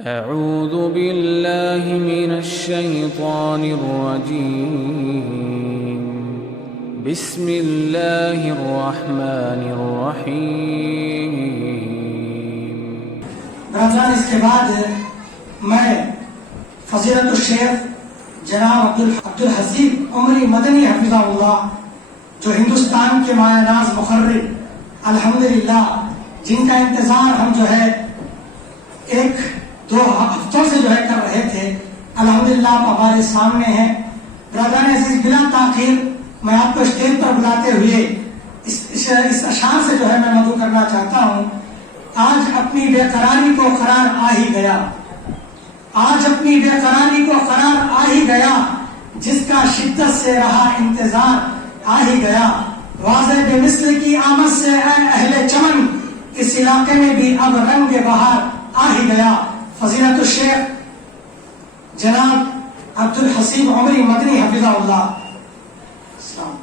أعوذ بالله من الشيطان الرجيم بسم الله الرحمن الرحيم. برادران، اس کے بعد میں فضیلت الشیخ جناب عبدالحسیب عمری مدنی حفظہ اللہ، جو ہندوستان کے مایہ ناز مقرر الحمدللہ، جن کا انتظار ہم جو ہے ایک دو ہفتوں سے جو ہے کر رہے تھے، الحمدللہ آپ ہمارے سامنے ہیں. برادران عزیز، بلا تاخیر میں آپ کو اسٹیج پر بلاتے ہوئے اس اشعار سے جو ہے میں مدعو کرنا چاہتا ہوں. آج اپنی بے قراری کو قرار آ ہی گیا، آج اپنی بے قراری کو قرار آ ہی گیا، جس کا شدت سے رہا انتظار آ ہی گیا. واضح بے مثل کی آمد سے اے اہل چمن، اس علاقے میں بھی اب رنگ بہار آ ہی گیا. فضیلت الشیخ جناب عبدالحسیب عمری مدنی حفظہ اللہ. السلام.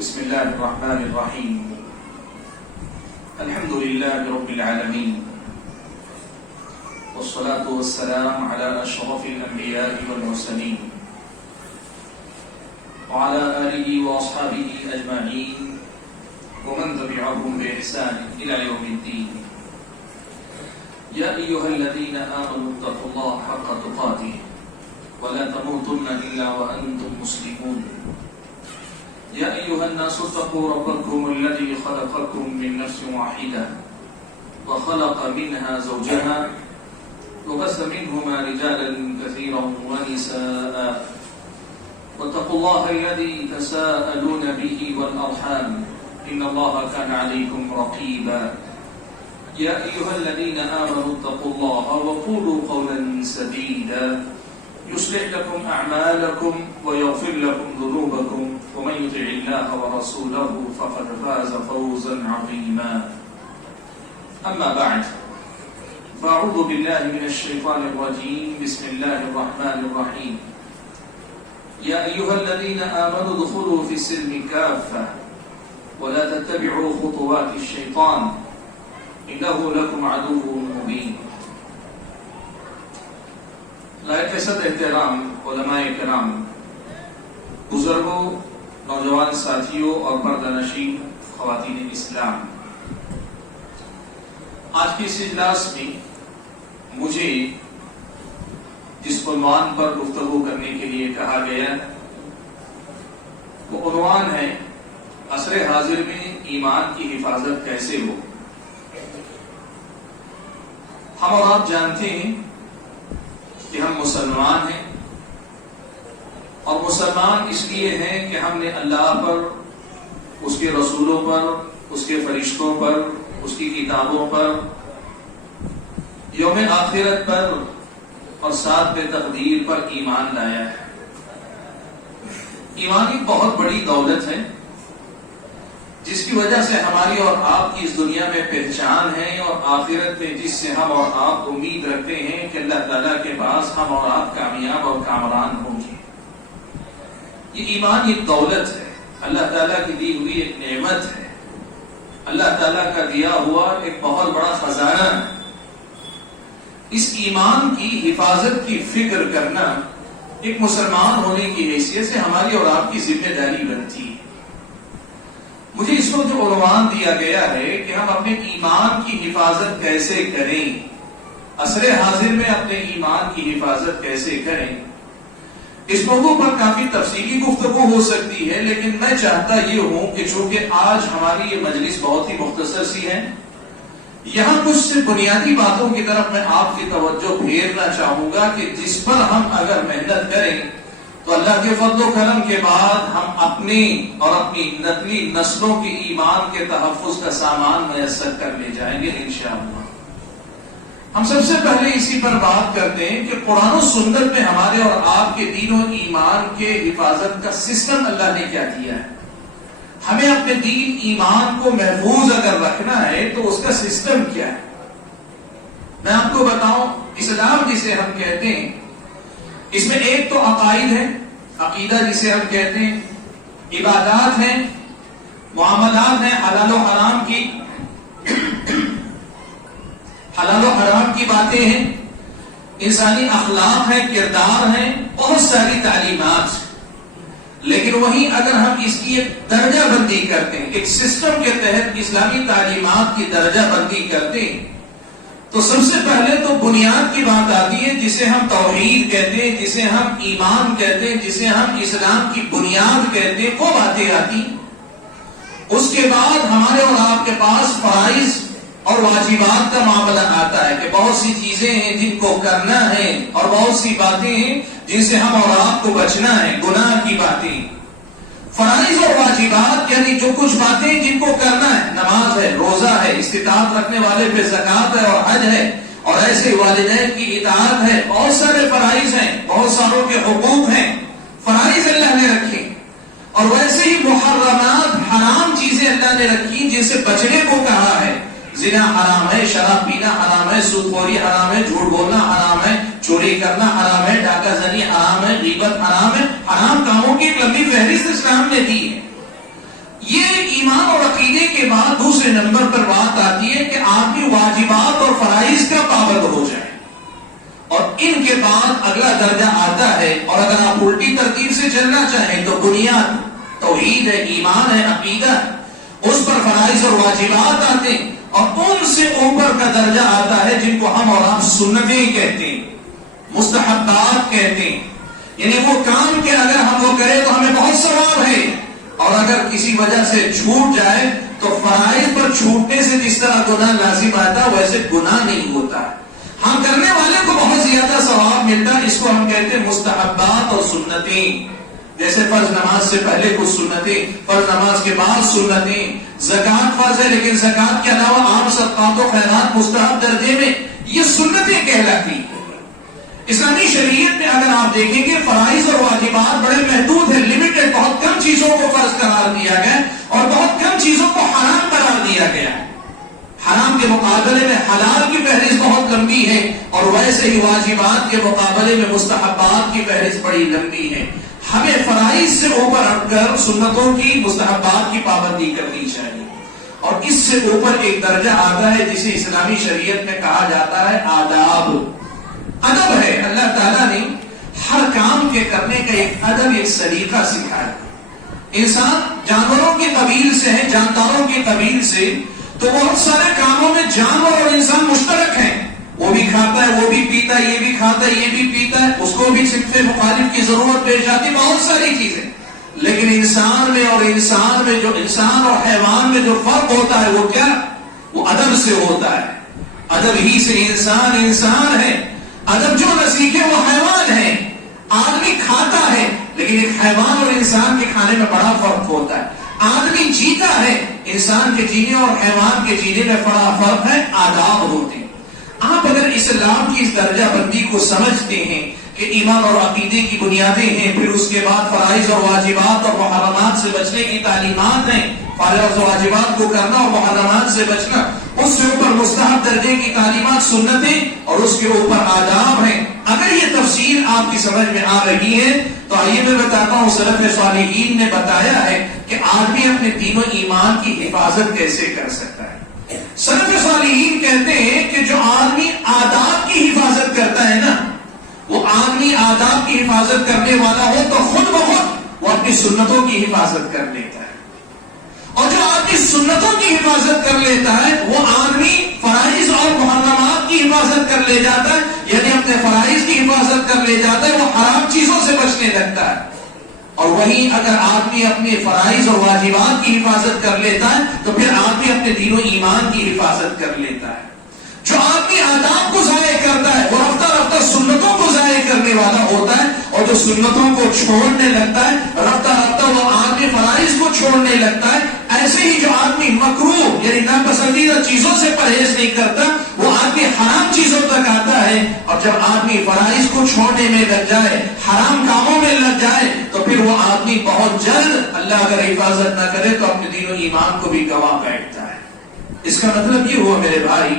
بسم الله الرحمن الرحيم. الحمد لله رب العالمين، والصلاة والسلام على أشرف الأنبياء والمرسلين وعلى آله وأصحابه أجمعين ومن تبعهم بإحسان إلى يوم الدين. يا أيها الذين آمنوا اتقوا الله حق تقاته ولا تموتن إلا وأنتم مسلمون. يا أيها الناس اتقوا ربكم الذي خلقكم من نفس واحدة وخلق منها زوجها وبث منهما رجالا كثيرا ونساء واتقوا الله الذي تساءلون به والأرحام إن الله كان عليكم رقيبا. يا أيها الذين آمنوا اتقوا الله وقولوا قولا سديدا يصلح لكم أعمالكم ويغفر لكم ذنوبكم ومن يطع الله ورسوله فقد فاز فوزا عظيما. أما بعد، فأعوذ بالله من الشيطان الرجيم. بسم الله الرحمن الرحيم. يا أيها الذين آمنوا ادخلوا في السلم كافة ولا تتبعوا خطوات الشيطان إنه لكم عدو مبين. لائق صد احترام علماء کرام، بزرگوں، نوجوان ساتھیوں اور پردہ نشین خواتین اسلام، آج کی اس اجلاس میں مجھے جس عنوان پر گفتگو کرنے کے لیے کہا گیا وہ عنوان ہے عصر حاضر میں ایمان کی حفاظت کیسے ہو. ہم اور آپ جانتے ہیں کہ ہم مسلمان ہیں، اور مسلمان اس لیے ہیں کہ ہم نے اللہ پر، اس کے رسولوں پر، اس کے فرشتوں پر، اس کی کتابوں پر، یوم آخرت پر اور ساتھ میں تقدیر پر ایمان لایا ہے. ایمان ایک بہت بڑی دولت ہے جس کی وجہ سے ہماری اور آپ کی اس دنیا میں پہچان ہے، اور آخرت میں جس سے ہم اور آپ امید رکھتے ہیں کہ اللہ تعالیٰ کے پاس ہم اور آپ کامیاب اور کامران ہوں گے. یہ ایمان ایک دولت ہے، اللہ تعالیٰ کی دی ہوئی ایک نعمت ہے، اللہ تعالیٰ کا دیا ہوا ایک بہت بڑا خزانہ ہے. اس ایمان کی حفاظت کی فکر کرنا ایک مسلمان ہونے کی حیثیت سے ہماری اور آپ کی ذمہ داری بنتی ہے. مجھے اس کو جو عنوان دیا گیا ہے کہ ہم اپنے ایمان کی حفاظت کیسے کریں، عصر حاضر میں اپنے ایمان کی حفاظت کیسے کریں، اس موضوع پر کافی تفصیلی گفتگو ہو سکتی ہے، لیکن میں چاہتا یہ ہوں کہ چونکہ آج ہماری یہ مجلس بہت ہی مختصر سی ہے، یہاں کچھ سے بنیادی باتوں کی طرف میں آپ کی توجہ پھیرنا چاہوں گا کہ جس پر ہم اگر محنت کریں تو اللہ کے فضل و کرم کے بعد ہم اپنی اور اپنی نسلی نسلوں کی ایمان کے تحفظ کا سامان میسر کر لے جائیں گے انشاءاللہ. ہم سب سے پہلے اسی پر بات کرتے ہیں کہ قرآن و سنت میں ہمارے اور آپ کے دین و ایمان کے حفاظت کا سسٹم اللہ نے کیا دیا ہے. ہمیں اپنے دین ایمان کو محفوظ اگر رکھنا ہے تو اس کا سسٹم کیا ہے. میں آپ کو بتاؤں، اسلام جسے ہم کہتے ہیں اس میں ایک تو عقائد ہے، عقیدہ جسے ہم کہتے ہیں، عبادات ہیں، معاملات ہیں، حلال و حرام کی باتیں ہیں، انسانی اخلاق ہیں، کردار ہیں، بہت ساری تعلیمات. لیکن وہیں اگر ہم اس کی ایک درجہ بندی کرتے ہیں، ایک سسٹم کے تحت اسلامی تعلیمات کی درجہ بندی کرتے ہیں، تو سب سے پہلے تو بنیاد کی بات آتی ہے جسے ہم توحید کہتے ہیں، جسے ہم ایمان کہتے ہیں، جسے ہم اسلام کی بنیاد کہتے ہیں، وہ باتیں آتی. اس کے بعد ہمارے اور آپ کے پاس فرائض اور واجبات کا معاملہ آتا ہے کہ بہت سی چیزیں ہیں جن کو کرنا ہے اور بہت سی باتیں ہیں جن سے ہم اور آپ کو بچنا ہے، گناہ کی باتیں. فرائض اور واجبات یعنی جو کچھ باتیں جن کو کرنا ہے، نماز ہے، روزہ ہے، استطاعت رکھنے والے پہ زکوٰۃ ہے اور حج ہے، اور ایسے والدین کی اطاعت ہے. بہت سارے فرائض ہیں، بہت ساروں کے حقوق ہیں، فرائض اللہ نے رکھے. اور ویسے ہی محرمات، حرام چیزیں اللہ نے رکھی جن سے بچنے کو کہا ہے. زنا حرام ہے، شراب پینا حرام ہے، سود خوری حرام ہے، جھوٹ بولنا حرام ہے، چوری کرنا حرام ہے، ڈاکہ زنی حرام ہے، غیبت حرام ہے. حرام کاموں کی ایک لمبی فہرست اسلام نے دی ہے. یہ ایمان اور عقیدے کے بعد دوسرے نمبر پر بات آتی ہے کہ آدمی واجبات اور فرائض کا پابند ہو جائے، اور ان کے بعد اگلا درجہ آتا ہے. اور اگر آپ الٹی ترتیب سے چلنا چاہیں تو بنیاد توحید ہے، ایمان ہے، عقیدہ ہے، اس پر فرائض اور واجبات آتے ہیں، اور ان سے اوپر کا درجہ آتا ہے جن کو ہم اور آپ سنتیں کہتے ہیں، مستحبات کہتے ہیں. یعنی وہ کام کہ اگر ہم وہ کریں تو ہمیں بہت ثواب ہے، اور اگر کسی وجہ سے چھوٹ جائے تو فرائض پر چھوٹنے سے جس طرح گناہ لازم آتا ویسے گناہ نہیں ہوتا. ہم کرنے والے کو بہت زیادہ ثواب ملتا ہے. اس کو ہم کہتے ہیں مستحبات اور سنتیں. جیسے فرض نماز سے پہلے کچھ سنتیں، فرض نماز کے بعد سنتیں. زکوٰۃ فرض ہے لیکن زکوٰۃ کے علاوہ عام صدقات و خیرات مستحب درجے میں، یہ سنتیں کہلاتی. اسلامی شریعت میں اگر آپ دیکھیں گے فرائض اور واجبات بڑے محدود ہیں، لمیٹڈ. بہت کم چیزوں کو فرض قرار دیا گیا اور بہت کم چیزوں کو حرام قرار دیا گیا. حرام کے مقابلے میں حلال کی فہرست بہت لمبی ہے، اور ویسے ہی واجبات کے مقابلے میں مستحبات کی فہرست بڑی لمبی ہے. ہمیں فرائض سے اوپر ہٹ کر سنتوں کی، مستحبات کی پابندی کرنی چاہیے. اور اس سے اوپر ایک درجہ آتا ہے جسے اسلامی شریعت میں کہا جاتا ہے آداب. ادب ہے. اللہ تعالیٰ نے ہر کام کے کرنے کا ایک ادب، ایک سلیقہ سکھایا. انسان جانوروں کے قبیل سے ہے، جانداروں کے قبیل سے، تو بہت سارے کاموں میں جانور اور انسان مشترک ہیں. وہ بھی کھاتا ہے، وہ بھی پیتا ہے، یہ بھی کھاتا ہے، یہ بھی پیتا ہے، اس کو بھی صنف مخالف کی ضرورت پیش آتی، بہت ساری چیزیں. لیکن انسان میں اور انسان اور حیوان میں جو فرق ہوتا ہے وہ کیا؟ وہ ادب سے ہوتا ہے. ادب ہی سے انسان ہے. ادب جو نہ سیکھے وہ حیوان ہے. آدمی کھاتا ہے لیکن ایک حیوان اور انسان کے کھانے میں بڑا فرق ہوتا ہے. آدمی جیتا ہے، انسان کے جینے اور حیوان کے جینے میں بڑا فرق ہے. آداب ہوتے ہیں. آپ اگر اسلام کی اس درجہ بندی کو سمجھتے ہیں کہ ایمان اور عقیدے کی بنیادیں ہیں، پھر اس کے بعد فرائض اور واجبات اور محرمات سے بچنے کی تعلیمات ہیں، فرائض اور واجبات کو کرنا اور محرمات سے بچنا، اس سے اوپر مستحب درجے کی تعلیمات سنتیں، اور اس کے اوپر آداب ہیں. اگر یہ تفصیل آپ کی سمجھ میں آ رہی ہے تو آئیے میں بتاتا ہوں سلف صالحین نے بتایا ہے کہ آدمی اپنے دین و ایمان کی حفاظت کیسے کر سکتا ہے. سلف صالحین کہتے ہیں کہ جو آدمی آداب کی حفاظت کرتا ہے نا، وہ آدمی آداب کی حفاظت کرنے والا ہو تو خود بخود وہ اپنی سنتوں کی حفاظت کر لیتا ہے. اور جو آدمی سنتوں کی حفاظت کر لیتا ہے وہ آدمی فرائض اور محرمات کی حفاظت کر لے جاتا ہے. یعنی اپنے فرائض کی حفاظت کر لے جاتا ہے، وہ حرام چیزوں سے بچنے لگتا ہے. اور وہیں اگر آدمی اپنے فرائض اور واجبات کی حفاظت کر لیتا ہے تو پھر آدمی اپنے دین و ایمان کی حفاظت کر لیتا ہے. جو آدمی آداب کو ضائع کرتا ہے وہ رفتہ رفتہ سنتوں کو ضائع کرنے والا ہوتا ہے، اور جو سنتوں کو چھوڑنے لگتا ہے رفتہ رفتہ وہ آدمی فرائض کو چھوڑنے لگتا ہے. ایسے ہی جو آدمی مکروہ یعنی ناپسندیدہ چیزوں سے پرہیز نہیں کرتا وہ آدمی آدمی حرام چیزوں تک آتا ہے، اور جب آدمی فرائض کو چھوڑنے میں لگ جائے، حرام کاموں میں لگ جائے، تو پھر وہ آدمی بہت جلد اللہ اگر حفاظت نہ کرے تو اپنے دین و ایمان کو بھی گنوا بیٹھتا ہے۔ اس کا مطلب یہ ہوا میرے بھائی،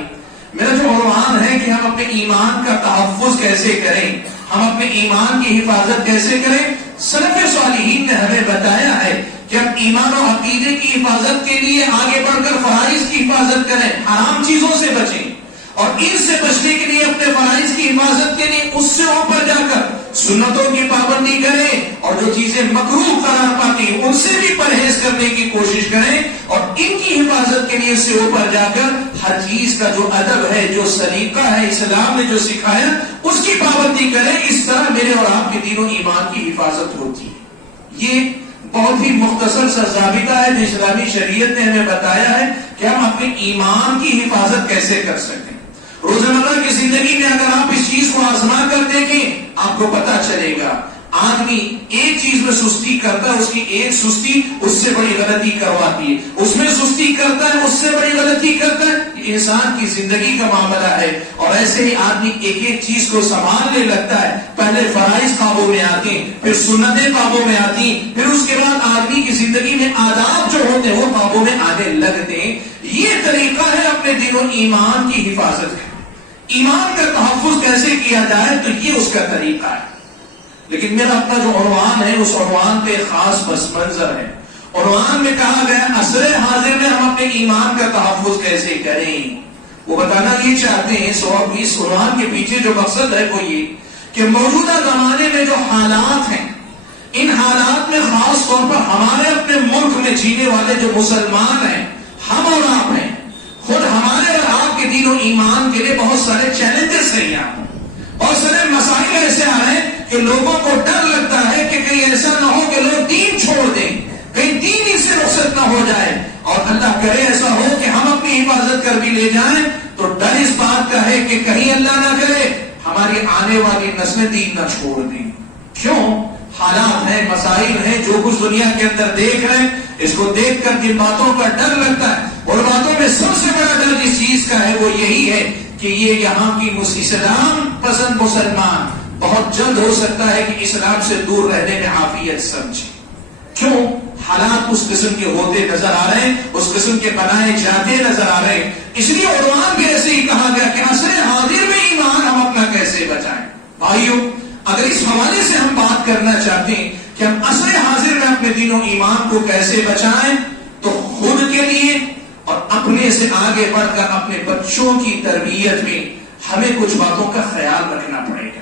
میرا جو عنوان ہے کہ ہم اپنے ایمان کا تحفظ کیسے کریں، ہم اپنے ایمان کی حفاظت کیسے کریں۔ سلف صالحین نے ہمیں بتایا ہے کہ ہم ایمان و عقیدے کی حفاظت کے لیے آگے بڑھ کر فرائض کی حفاظت کریں، حرام چیزوں سے بچیں، اور ان سے بچنے کے لیے اپنے فرائض کی حفاظت کے لیے اس سے اوپر جا کر سنتوں کی پابندی کریں، اور جو چیزیں مکروہ قرار پاتی ہیں ان سے بھی پرہیز کرنے کی کوشش کریں، اور ان کی حفاظت کے لیے اس سے اوپر جا کر ہر چیز کا جو ادب ہے، جو سلیقہ ہے اسلام نے جو سکھایا اس کی پابندی کریں۔ اس طرح میرے اور آپ کے دین و ایمان کی حفاظت ہوتی ہے۔ یہ بہت ہی مختصر سا ضابطہ ہے جو اسلامی شریعت نے ہمیں بتایا ہے کہ ہم اپنے ایمان کی حفاظت کیسے کر سکتے ہیں۔ روزمرہ کی زندگی میں اگر آپ اس چیز کو آزما کر دیکھیں آپ کو پتا چلے گا، آدمی ایک چیز میں سستی کرتا ہے، اس کی ایک سستی اس سے بڑی غلطی کرواتی ہے، اس میں سستی کرتا ہے اس سے بڑی غلطی کرتا ہے۔ یہ انسان کی زندگی کا معاملہ ہے، اور ایسے ہی آدمی ایک ایک چیز کو سنبھالنے لگتا ہے۔ پہلے فرائض قابو میں آتی ہیں، پھر سنتیں قابو میں آتی ہیں، پھر اس کے بعد آدمی کی زندگی میں آداب جو ہوتے ہیں وہ قابو میں آنے لگتے ہیں۔ یہ طریقہ ہے اپنے دین و ایمان کی حفاظت کا۔ ایمان کا تحفظ کیسے کیا جائے تو یہ اس کا طریقہ ہے۔ لیکن میرا اپنا جو عنوان ہے اس عنوان پہ خاص پس منظر ہے۔ عنوان میں کہا گیا عصر حاضر میں ہم اپنے ایمان کا تحفظ کیسے کریں۔ وہ بتانا یہ چاہتے ہیں اس عنوان کے پیچھے جو مقصد ہے وہ یہ کہ موجودہ زمانے میں جو حالات ہیں، ان حالات میں خاص طور پر ہمارے اپنے ملک میں جینے والے جو مسلمان ہیں، ہم اور آپ ہیں، خود ہمارے اور آپ کے دین و ایمان کے لیے بہت سارے چیلنجز ہیں، یہاں بہت سارے مسائل ایسے آ رہے ہیں کہ لوگوں کو ڈر لگتا ہے کہ کہیں ایسا نہ ہو کہ لوگ دین چھوڑ دیں، کہیں دین ہی سے رخصت نہ ہو جائے، اور اللہ کرے ایسا ہو کہ ہم اپنی حفاظت کر بھی لے جائیں تو ڈر اس بات کا ہے کہ کہیں اللہ نہ کرے ہماری آنے والی نسلیں دین نہ چھوڑ دیں۔ کیوں؟ حالات ہیں، مسائل ہیں، جو کچھ دنیا کے اندر دیکھ رہے ہیں، اس کو دیکھ کر جن باتوں کا ڈر لگتا ہے، اور باتوں میں سب سے بڑا ڈر جس چیز کا ہے وہ یہی ہے کہ یہ یہاں کی اسلام پسند مسلمان بہت جلد ہو سکتا ہے کہ اسلام سے دور رہنے میں عافیت سمجھے۔ کیوں؟ حالات اس قسم کے ہوتے نظر آ رہے ہیں، اس قسم کے بنائے جاتے نظر آ رہے ہیں۔ اس لیے عنوان بھی ایسے ہی کہا گیا کہ عصر حاضر میں ایمان ہم اپنا کیسے بچائیں۔ بھائیو، اگر اس حوالے سے ہم بات کرنا چاہتے ہیں کہ ہم عصر حاضر میں اپنے دین و ایمان کو کیسے بچائیں، تو خود کے لیے اور اپنے سے آگے بڑھ کر اپنے بچوں کی تربیت میں ہمیں کچھ باتوں کا خیال رکھنا پڑے گا۔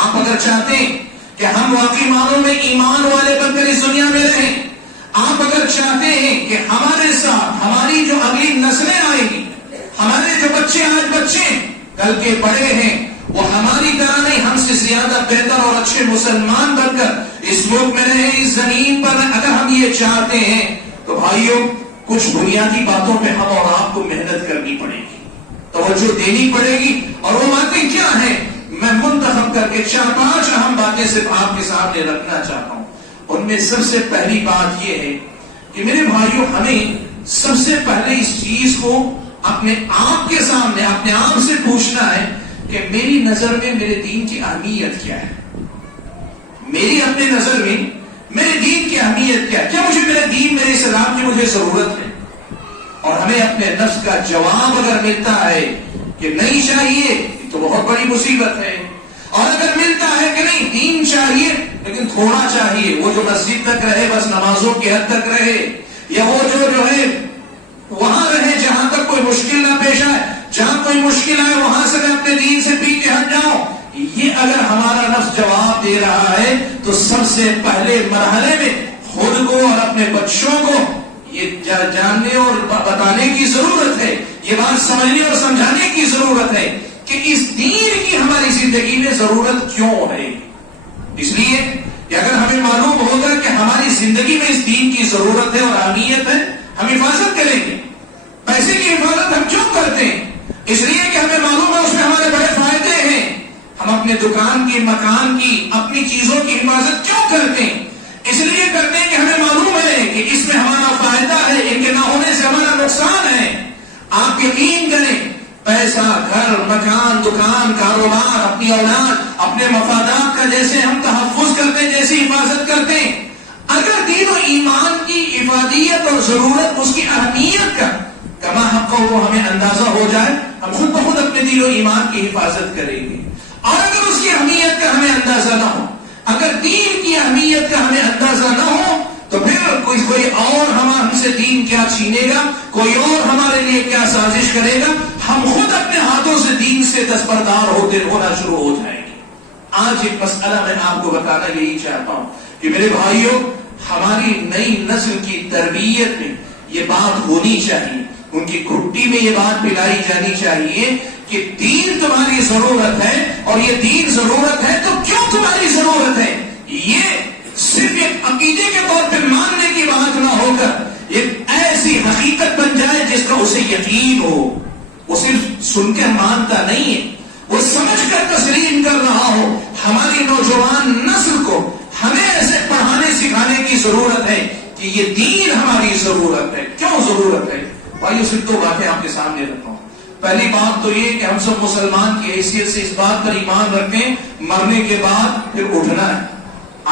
آپ اگر چاہتے ہیں کہ ہم واقعی معنوں میں ایمان والے بن کر اس دنیا میں رہیں، آپ اگر چاہتے ہیں کہ ہمارے ساتھ ہماری جو اگلی نسلیں آئیں گی، ہمارے جو بچے آج بچے کل کے بڑے ہیں، وہ ہماری طرح نہیں، ہم سے زیادہ بہتر اور اچھے مسلمان بن کر اس ملک میں رہیں، اس زمین پر رہیں، اگر ہم یہ چاہتے ہیں تو بھائیوں کچھ بنیادی باتوں پہ ہم اور آپ کو محنت کرنی پڑے گی، توجہ دینی پڑے گی۔ اور وہ باتیں کیا ہیں میں منتخب کر کے 4-5 اہم باتیں صرف آپ کے سامنے رکھنا چاہتا ہوں۔ ان میں سب سے پہلی بات یہ ہے کہ میرے بھائیوں ہمیں سب سے پہلے اس چیز کو اپنے آپ کے سامنے اپنے آپ سے پوچھنا ہے کہ میری نظر میں میرے دین کی اہمیت کیا ہے، میری اپنے نظر میں میرے دین کی اہمیت کیا ہے، کیا مجھے میرے دین میرے اسلام کی مجھے ضرورت ہے۔ اور ہمیں اپنے نفس کا جواب اگر ملتا ہے کہ نہیں چاہیے تو بہت بڑی مصیبت ہے، اور اگر ملتا ہے کہ نہیں دین چاہیے لیکن تھوڑا چاہیے، وہ جو مسجد تک رہے بس نمازوں کی حد تک رہے، یا وہ جو ہے وہاں رہے جہاں تک کوئی مشکل نہ پیش آئے، جہاں کوئی مشکل آئے وہاں سے میں اپنے دین سے پیچھے ہٹ جاؤں، یہ اگر ہمارا نفس جواب دے رہا ہے تو سب سے پہلے مرحلے میں خود کو اور اپنے بچوں کو یہ جاننے اور بتانے کی ضرورت ہے، یہ بات سمجھنے اور سمجھانے کی ضرورت ہے کہ اس دین کی ہماری زندگی میں ضرورت کیوں ہے۔ اس لیے کہ اگر ہمیں معلوم ہوگا کہ ہماری زندگی میں اس دین کی ضرورت ہے اور اہمیت ہے، ہم حفاظت کریں گے۔ پیسے کی حفاظت ہم کیوں کرتے ہیں؟ اس لیے کہ ہمیں معلوم ہے اس میں ہمارے بڑے فائدے ہیں۔ ہم اپنے دکان کی، مکان کی، اپنی چیزوں کی حفاظت کیوں کرتے ہیں؟ اس لیے کرتے ہیں کہ ہمیں معلوم ہے کہ اس میں ہمارا فائدہ ہے، ان کے نہ ہونے سے ہمارا نقصان ہے۔ آپ یقین کریں پیسہ، گھر دکان، کاروبار، اپنی اولاد، اپنے مفادات کا جیسے ہم تحفظ کرتے ہیں، جیسی حفاظت کرتے ہیں، اگر دین و ایمان کی افادیت اور ضرورت، اس کی اہمیت کا کما حق وہ ہمیں اندازہ ہو جائے، ہم خود بخود اپنے دین و ایمان کی حفاظت کریں گے. اور اگر اس کی اہمیت کا ہمیں اندازہ نہ ہو، اگر دین کی اہمیت کا ہمیں اندازہ نہ ہو، تو پھر کوئی اور ہم سے دین کیا چھینے گا، کوئی اور ہمارے لیے کیا سازش کرے گا، ہم خود اپنے ہاتھوں سے دین سے دستبردار ہونا شروع ہو جائیں گے. آج ایک مسئلہ میں آپ کو بتانا یہی چاہتا ہوں کہ میرے بھائیوں، ہماری نئی نسل کی تربیت میں یہ بات ہونی چاہیے، ان کی گھٹی میں یہ بات پلائی جانی چاہیے کہ دین تمہاری ضرورت ہے، اور یہ دین ضرورت ہے تو کیوں تمہاری ضرورت ہے. یہ صرف ایک عقیدے کے طور پہ ماننے کی بات نہ ہو کر ایک ایسی حقیقت بن جائے جس کا اسے یقین ہو. وہ صرف سن کے مانتا نہیں ہے، وہ سمجھ کر تسلیم کر رہا ہو. ہماری نوجوان نسل کو ہمیں ایسے پڑھانے سکھانے کی ضرورت ہے کہ یہ دین ہماری ضرورت ہے. کیوں ضرورت ہے بھائی؟ صرف دو باتیں آپ کے سامنے رکھتا ہوں. پہلی بات تو یہ کہ ہم سب مسلمان کی حیثیت سے اس بات پر ایمان رکھیں مرنے کے بعد پھر اٹھنا ہے،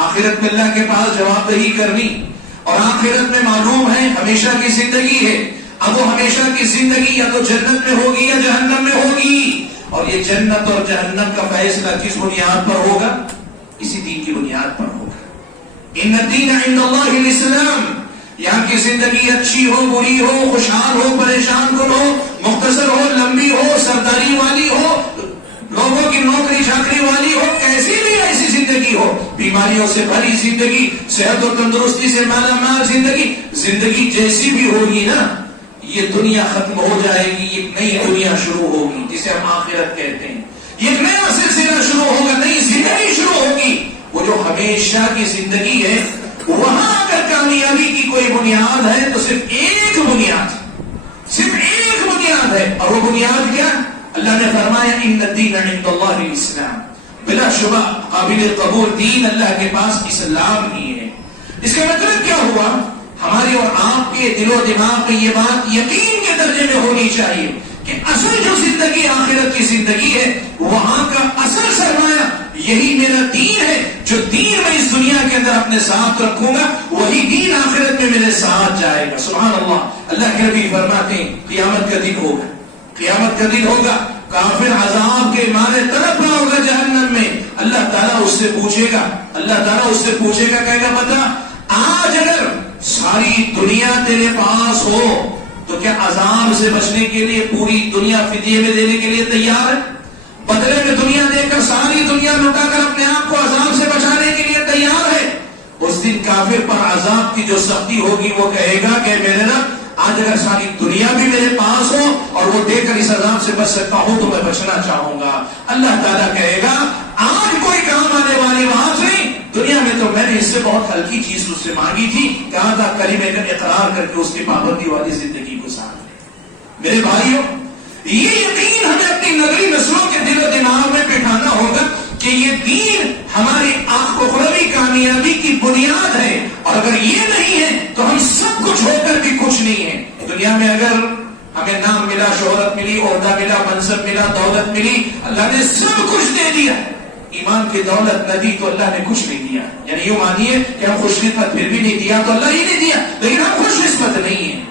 آخرت میں اللہ کے پاس جواب دہی کرنی، اور آخرت میں معلوم ہے ہمیشہ کی زندگی ہے. اب وہ ہمیشہ کی زندگی یا تو جنت میں ہوگی یا جہنم میں ہوگی، اور یہ جنت اور جہنم کا فیصلہ کس بنیاد پر ہوگا؟ اسی دین کی بنیاد پر ہوگا. ان الدین عند اللہ الاسلام. یہاں کی زندگی اچھی ہو، بری ہو، خوشحال ہو، پریشان کن ہو، مختصر ہو، لمبی ہو، سرداری والی ہو، لوگوں کی نوکری چاکری والی ہو، کیسی بھی ایسی زندگی ہو، بیماریوں سے بھری زندگی، صحت و تندرستی سے مالا مال زندگی، زندگی جیسی بھی ہوگی نا، یہ دنیا ختم ہو جائے گی، ایک نئی دنیا شروع ہوگی جسے ہم آخرت کہتے ہیں. ایک نیا سلسلہ شروع ہوگا، نئی زندگی شروع ہوگی. وہ جو ہمیشہ کی زندگی ہے، وہاں اگر کامیابی کی کوئی بنیاد ہے تو صرف ایک بنیاد ہے. اور وہ بنیاد کیا؟ اللہ نے فرمایا ان الدین عند اللہ الاسلام. بلا شبہ قابل قبول دین اللہ کے پاس اسلام ہی ہے. اس کا مطلب کیا ہوا؟ ہمارے اور آپ کے دل و دماغ میں یہ بات یقین کے درجے میں ہونی چاہیے کہ اصل جو زندگی آخرت کی زندگی ہے، وہاں کا اصل سرمایہ یہی میرا دین ہے. جو دین میں اس دنیا کے اندر اپنے ساتھ رکھوں گا، وہی دین آخرت میں میرے ساتھ جائے گا. سبحان اللہ. اللہ کے نبی فرماتے ہیں قیامت کا دن ہوگا، قیامت کا دن ہوگا، کافر عذاب کے مارے تڑپ رہا ہوگا جہنم میں. اللہ تعالیٰ اس سے پوچھے گا، کہے گا بتا آج اگر ساری دنیا تیرے پاس ہو تو کیا عذاب سے بچنے کے لیے پوری دنیا فدیے میں دینے کے لیے تیار ہے؟ بدلے میں دنیا دے کر ساری دنیا لٹا کر اپنے آپ کو عذاب سے بچانے کے لیے تیار ہے؟ اس دن کافر پر عذاب کی جو سختی ہوگی وہ کہے گا کہ میرے رب آج اگر ساری دنیا بھی میرے پاس ہو اور وہ دے کر اس عذاب سے بچ سکتا ہوں تو میں بچنا چاہوں گا. اللہ تعالیٰ کہے گا آج کوئی کام آنے والی بات نہیں، دنیا میں تو میں نے اس سے بہت ہلکی چیز اس سے مانگی تھی، کہا تھا کلمے کا اقرار کر کے اس کی پابندی والی زندگی گزار. میرے بھائیوں، یہ یقین ہمیں اپنی نگری نسلوں کے دل و دماغ میں بٹھانا ہوگا کہ یہ دین ہماری اخروی کامیابی کی بنیاد ہے، اور اگر یہ نہیں ہے تو ہم سب کچھ ہو کر بھی کچھ نہیں ہے. دنیا میں اگر ہمیں نام ملا، شہرت ملی، عہدہ ملا، منصب ملا، دولت ملی، اللہ نے سب کچھ دے دیا. ایمان کی دولت نہ دی تو اللہ نے کچھ نہیں دیا. یعنی یوں مانیے کہ ہم خوش قسمت پھر بھی نہیں دیا تو اللہ ہی نہیں دیا، لیکن ہم خوش قسمت نہیں ہیں.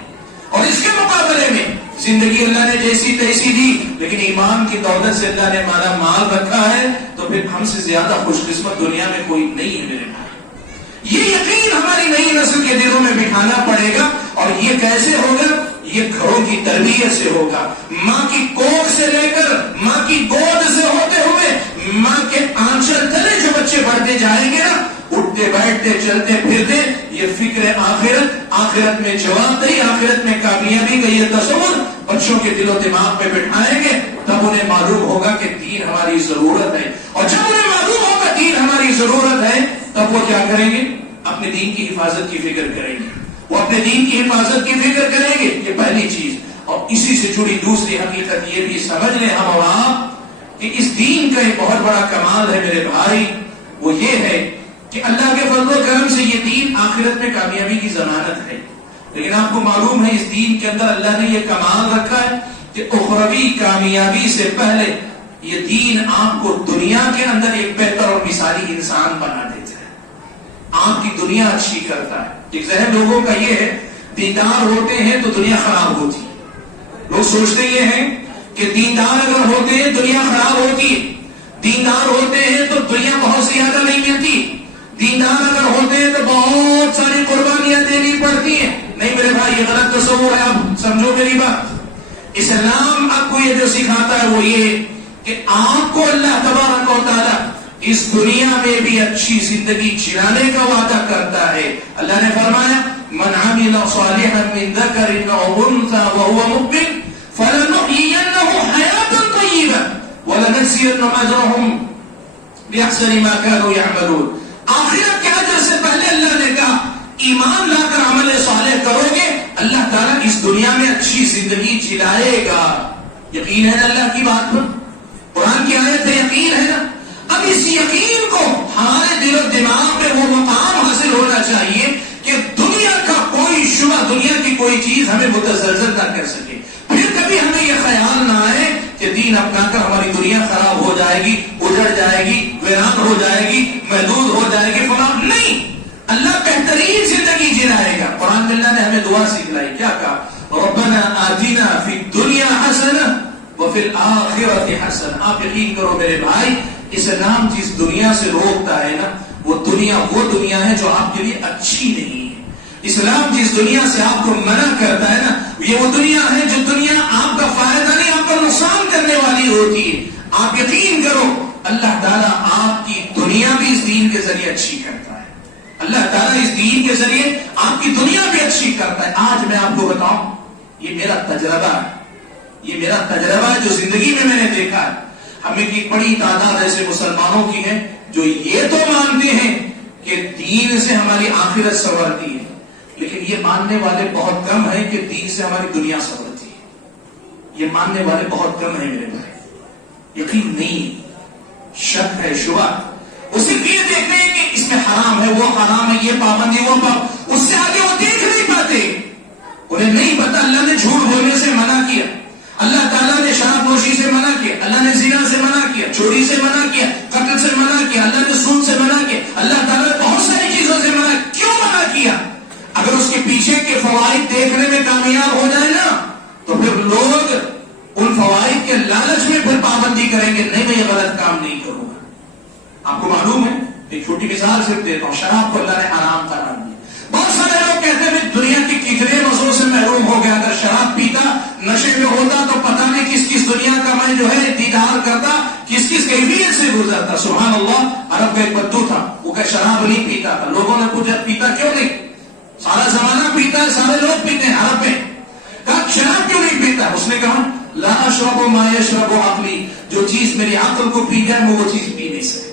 اور اس کے مقابلے میں زندگی اللہ نے جیسی تیسی دی، لیکن ایمان کی دولت سے اللہ نے مالا مال رکھا ہے، تو پھر ہم سے زیادہ خوش قسمت دنیا میں کوئی نہیں ہے. میرے بھائی، یہ یقین ہماری نئی نسل کے دلوں میں بٹھانا پڑے گا. اور یہ کیسے ہوگا؟ یہ گھروں کی تربیت سے ہوگا. ماں کی کوکھ سے لے کر ماں کی گود سے ہوتے ہوئے ماں کے آنچل تلے جو بچے بڑھتے جائیں گے نا، اٹھتے بیٹھتے چلتے پھرتے، یہ فکر آخرت میں جواب دہی، آخرت میں کامیابی کا یہ تصور بچوں کے دل و دماغ میں بٹھائیں گے، تب انہیں معلوم ہوگا کہ دین ہماری ضرورت ہے. اور جب انہیں معلوم ہوگا دین ہماری ضرورت ہے، تب وہ کیا کریں گے؟ اپنے دین کی حفاظت کی فکر کریں گے. وہ اپنے دین کی حفاظت کی فکر کریں گے. یہ پہلی چیز. اور اسی سے جڑی دوسری حقیقت یہ بھی سمجھ لیں ہم اور آپ کہ اس دین کا ایک بہت بڑا کمال ہے میرے بھائی، وہ یہ ہے کہ اللہ کے فضل و کرم سے یہ دین آخرت میں کامیابی کی ضمانت ہے. لیکن آپ کو معلوم ہے اس دین کے اندر اللہ نے یہ کمال رکھا ہے کہ اخروی کامیابی سے پہلے یہ دین آپ کو دنیا کے اندر ایک بہتر اور مثالی انسان بنا دیتا ہے، آپ کی دنیا اچھی کرتا ہے۔ ایک ذہن لوگوں کا یہ ہے دیندار ہوتے ہیں تو دنیا خراب ہوتی ہے، لوگ سوچتے یہ ہیں کہ دیندار اگر ہوتے ہیں دنیا خراب ہوتی ہے، دیندار ہوتے ہیں تو دنیا بہت زیادہ نہیں ملتی، دیندار اگر ہوتے ہیں تو بہت ساری قربانیاں دینی پڑتی ہیں۔ نہیں میرے بھائی، یہ غلط تصور ہے، آپ سمجھو میری بات۔ اسلام آپ کو یہ جو سکھاتا ہے وہ یہ کہ آپ کو اللہ تبارک و تعالی اس دنیا میں بھی اچھی زندگی جلانے کا وعدہ کرتا ہے۔ اللہ نے فرمایا من عمل صالحا من ذکر او انثى وهو مؤمن فلنحيينه حياة طيبة ولنجزينهم اجرهم باحسن ما كانوا يعملون۔ آخرت کے اجر سے پہلے اللہ نے کہا ایمان لا کر عمل صالح کرو گے، اللہ تعالیٰ اس دنیا میں اچھی زندگی جلائے گا۔ یقین ہے نا اللہ کی بات پر؟ قرآن کی آیت ہے، یقین ہے نا؟ اب اس یقین کو ہمارے دل و دماغ میں وہ مقام حاصل ہونا چاہیے کہ دنیا کا کوئی شبہ، دنیا کی کوئی چیز ہمیں متزلزل نہ کر سکے۔ پھر کبھی ہمیں یہ خیال نہ آئے کہ دین اپنا کر ہماری دنیا خراب ہو جائے گی، اجڑ جائے گی، ویران ہو جائے گی، محدود ہو جائے گی، فلاں نہیں۔ اللہ بہترین زندگی جلائے گا۔ قرآن میں اللہ نے ہمیں دعا سکھلائی، کیا کہا؟ ربنا آتنا فی الدنیا حسنہ وفی الآخرۃ حسنہ۔ آپ یقین کرو میرے بھائی، اسلام جس دنیا سے روکتا ہے نا، وہ دنیا ہے جو آپ کے لیے اچھی نہیں ہے۔ اسلام جس دنیا سے آپ کو منع کرتا ہے نا، یہ وہ دنیا ہے جو دنیا آپ کا فائدہ نہیں، آپ کا نقصان کرنے والی ہوتی ہے۔ آپ یقین کرو اللہ تعالیٰ آپ کی دنیا بھی اس دین کے ذریعے اچھی کرتا ہے، اللہ تعالیٰ اس دین کے ذریعے آپ کی دنیا بھی اچھی کرتا ہے۔ آج میں آپ کو بتاؤں، یہ میرا تجربہ ہے، یہ میرا تجربہ ہے جو زندگی میں نے دیکھا ہے۔ ہمیں کی بڑی تعداد ایسے مسلمانوں کی ہے جو یہ تو مانتے ہیں کہ دین سے ہماری آخرت سنورتی ہے، لیکن یہ ماننے والے بہت کم ہیں کہ دین سے ہماری دنیا سنورتی ہے۔ یہ ماننے والے بہت کم ہیں میرے بھائی، یقین نہیں، شک ہے، شبہ۔ وہ صرف یہ دیکھتے ہیں کہ اس میں حرام ہے، وہ حرام ہے، یہ پابندی، وہ پابندی، اس سے آگے وہ دیکھ نہیں پاتے۔ انہیں نہیں پتا اللہ نے جھوٹ بولنے سے منع کیا، اللہ تعالیٰ نے شراب نوشی سے منع کیا، اللہ نے زنا سے منع کیا، چوری سے منع کیا، قتل سے منع کیا، اللہ نے سود سے منع کیا، اللہ تعالیٰ نے بہت ساری چیزوں سے منع کیا۔ کیوں منع کیا؟ اگر اس کے پیچھے کے فوائد دیکھنے میں کامیاب ہو جائے نا تو پھر لوگ ان فوائد کے لالچ میں پھر پابندی کریں گے، نہیں میں یہ غلط کام نہیں کروں گا۔ آپ کو معلوم ہے، ایک چھوٹی مثال صرف دیتا ہوں، شراب کو اللہ نے حرام قرار دیا۔ بہت سارے لوگ کہتے ہیں دنیا کے کتنے مزوں سے محروم ہو گیا، اگر شراب پیتا، نشے میں ہوتا تو پتہ نہیں کس کس دنیا کا میں جو ہے دیدار کرتا، کس کس کیفیت سے گزرتا۔ سبحان اللہ، عرب کا ایک بدو تھا، وہ کہ شراب نہیں پیتا تھا، لوگوں نے پوچھا پیتا کیوں نہیں؟ سارا زمانہ پیتا ہے، سارے لوگ پیتے ہیں عرب میں، کہا شراب کیوں نہیں پیتا؟ اس نے کہا لا اشرب ما یشرب عقلی، جو چیز میری عقل کو پی جائے میں وہ چیز پی نہیں سکتا۔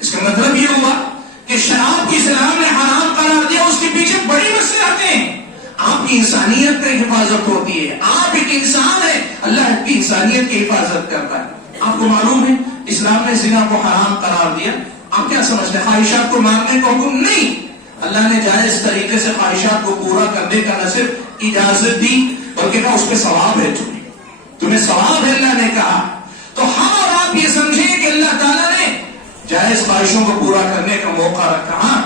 اس کا مطلب یہ ہوا کہ شراب کو اسلام نے حرام قرار دیا، اس کے پیچھے بڑی وجوہات ہیں۔ آپ کی انسانیت کی حفاظت ہوتی ہے، آپ ایک انسان ہے، اللہ کی انسانیت کی حفاظت کرتا ہے۔ آپ کو معلوم ہے اسلام نے زنا کو حرام قرار دیا، آپ کیا سمجھتے ہیں خواہشات کو مارنے کا حکم نہیں، اللہ نے جائز طریقے سے خواہشات کو پورا کرنے کا نہ صرف اجازت دی بلکہ کہا اس پہ ثواب ہے، تمہیں ثواب ہے، اللہ نے کہا۔ تو ہم اور آپ یہ سمجھیں کہ اللہ تعالیٰ نے جائز خواہشوں کو پورا کرنے کا موقع رکھا، ہاں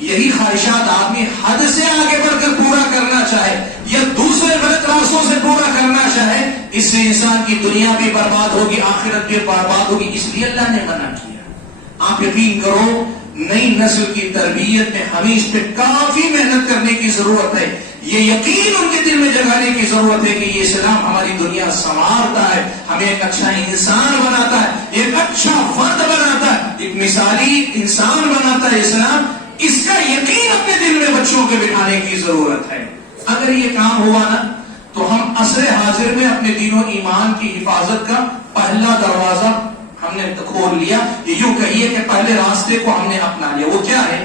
یہی خواہشات آدمی حد سے آگے بڑھ کر پورا کرنا چاہے یا دوسرے غلط راستوں سے پورا کرنا چاہے، اس سے انسان کی دنیا بھی برباد ہوگی، آخرت بھی برباد ہوگی، اس لیے اللہ نے منع کیا۔ آپ یقین کرو نئی نسل کی تربیت میں ہمیں اس پہ کافی محنت کرنے کی ضرورت ہے، یہ یقین ان کے دل میں جگانے کی ضرورت ہے کہ یہ اسلام ہماری دنیا سنوارتا ہے، ہمیں ایک اچھا انسان بناتا ہے، ایک اچھا فرد بناتا ہے، ایک مثالی انسان بناتا ہے اسلام۔ اس کا یقین اپنے دل میں بچوں کے بٹھانے کی ضرورت ہے۔ اگر یہ کام ہوا نا تو ہم عصر حاضر میں اپنے دین و ایمان کی حفاظت کا پہلا دروازہ ہم نے کھول لیا۔ یہ یوں کہیے کہ پہلے راستے کو ہم نے اپنا لیا، وہ کیا ہے؟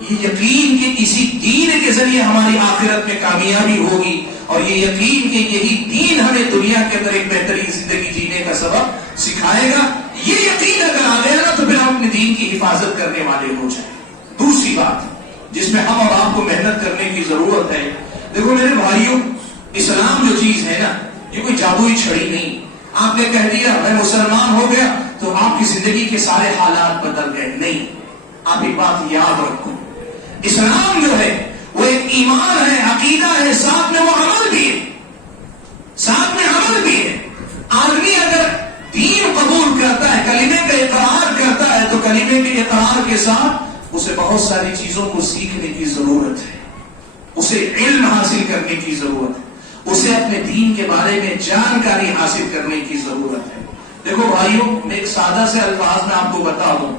یہ یقین کہ اسی دین کے ذریعے ہماری آخرت میں کامیابی ہوگی، اور یہ یقین کہ یہی دین ہمیں دنیا کے اندر ایک بہترین زندگی جینے کا سبب سکھائے گا۔ یہ یقین اگر آ گیا نا تو پھر ہم اپنے دین کی حفاظت کرنے والے ہو جائیں۔ دوسری بات جس میں ہم اور آپ کو محنت کرنے کی ضرورت ہے، دیکھو میرے بھائیوں، اسلام جو چیز ہے نا یہ کوئی جادوئی چھڑی نہیں۔ آپ نے کہہ دیا میں مسلمان ہو گیا تو آپ کی زندگی کے سارے حالات بدل گئے. نہیں، آپ ایک بات یاد رکھو، اسلام جو ہے وہ ایک ایمان ہے، عقیدہ ہے، ساتھ میں وہ عمل بھی ہے، ساتھ میں عمل بھی ہے. آدمی اگر دین قبول کرتا ہے، کلمے کا اقرار کرتا ہے، تو کلمے کے اقرار کے ساتھ اسے بہت ساری چیزوں کو سیکھنے کی ضرورت ہے، اسے علم حاصل کرنے کی ضرورت ہے، اسے اپنے دین کے بارے میں جانکاری حاصل کرنے کی ضرورت ہے. دیکھو بھائیوں، میں ایک سادہ سے الفاظ میں آپ کو بتا دوں،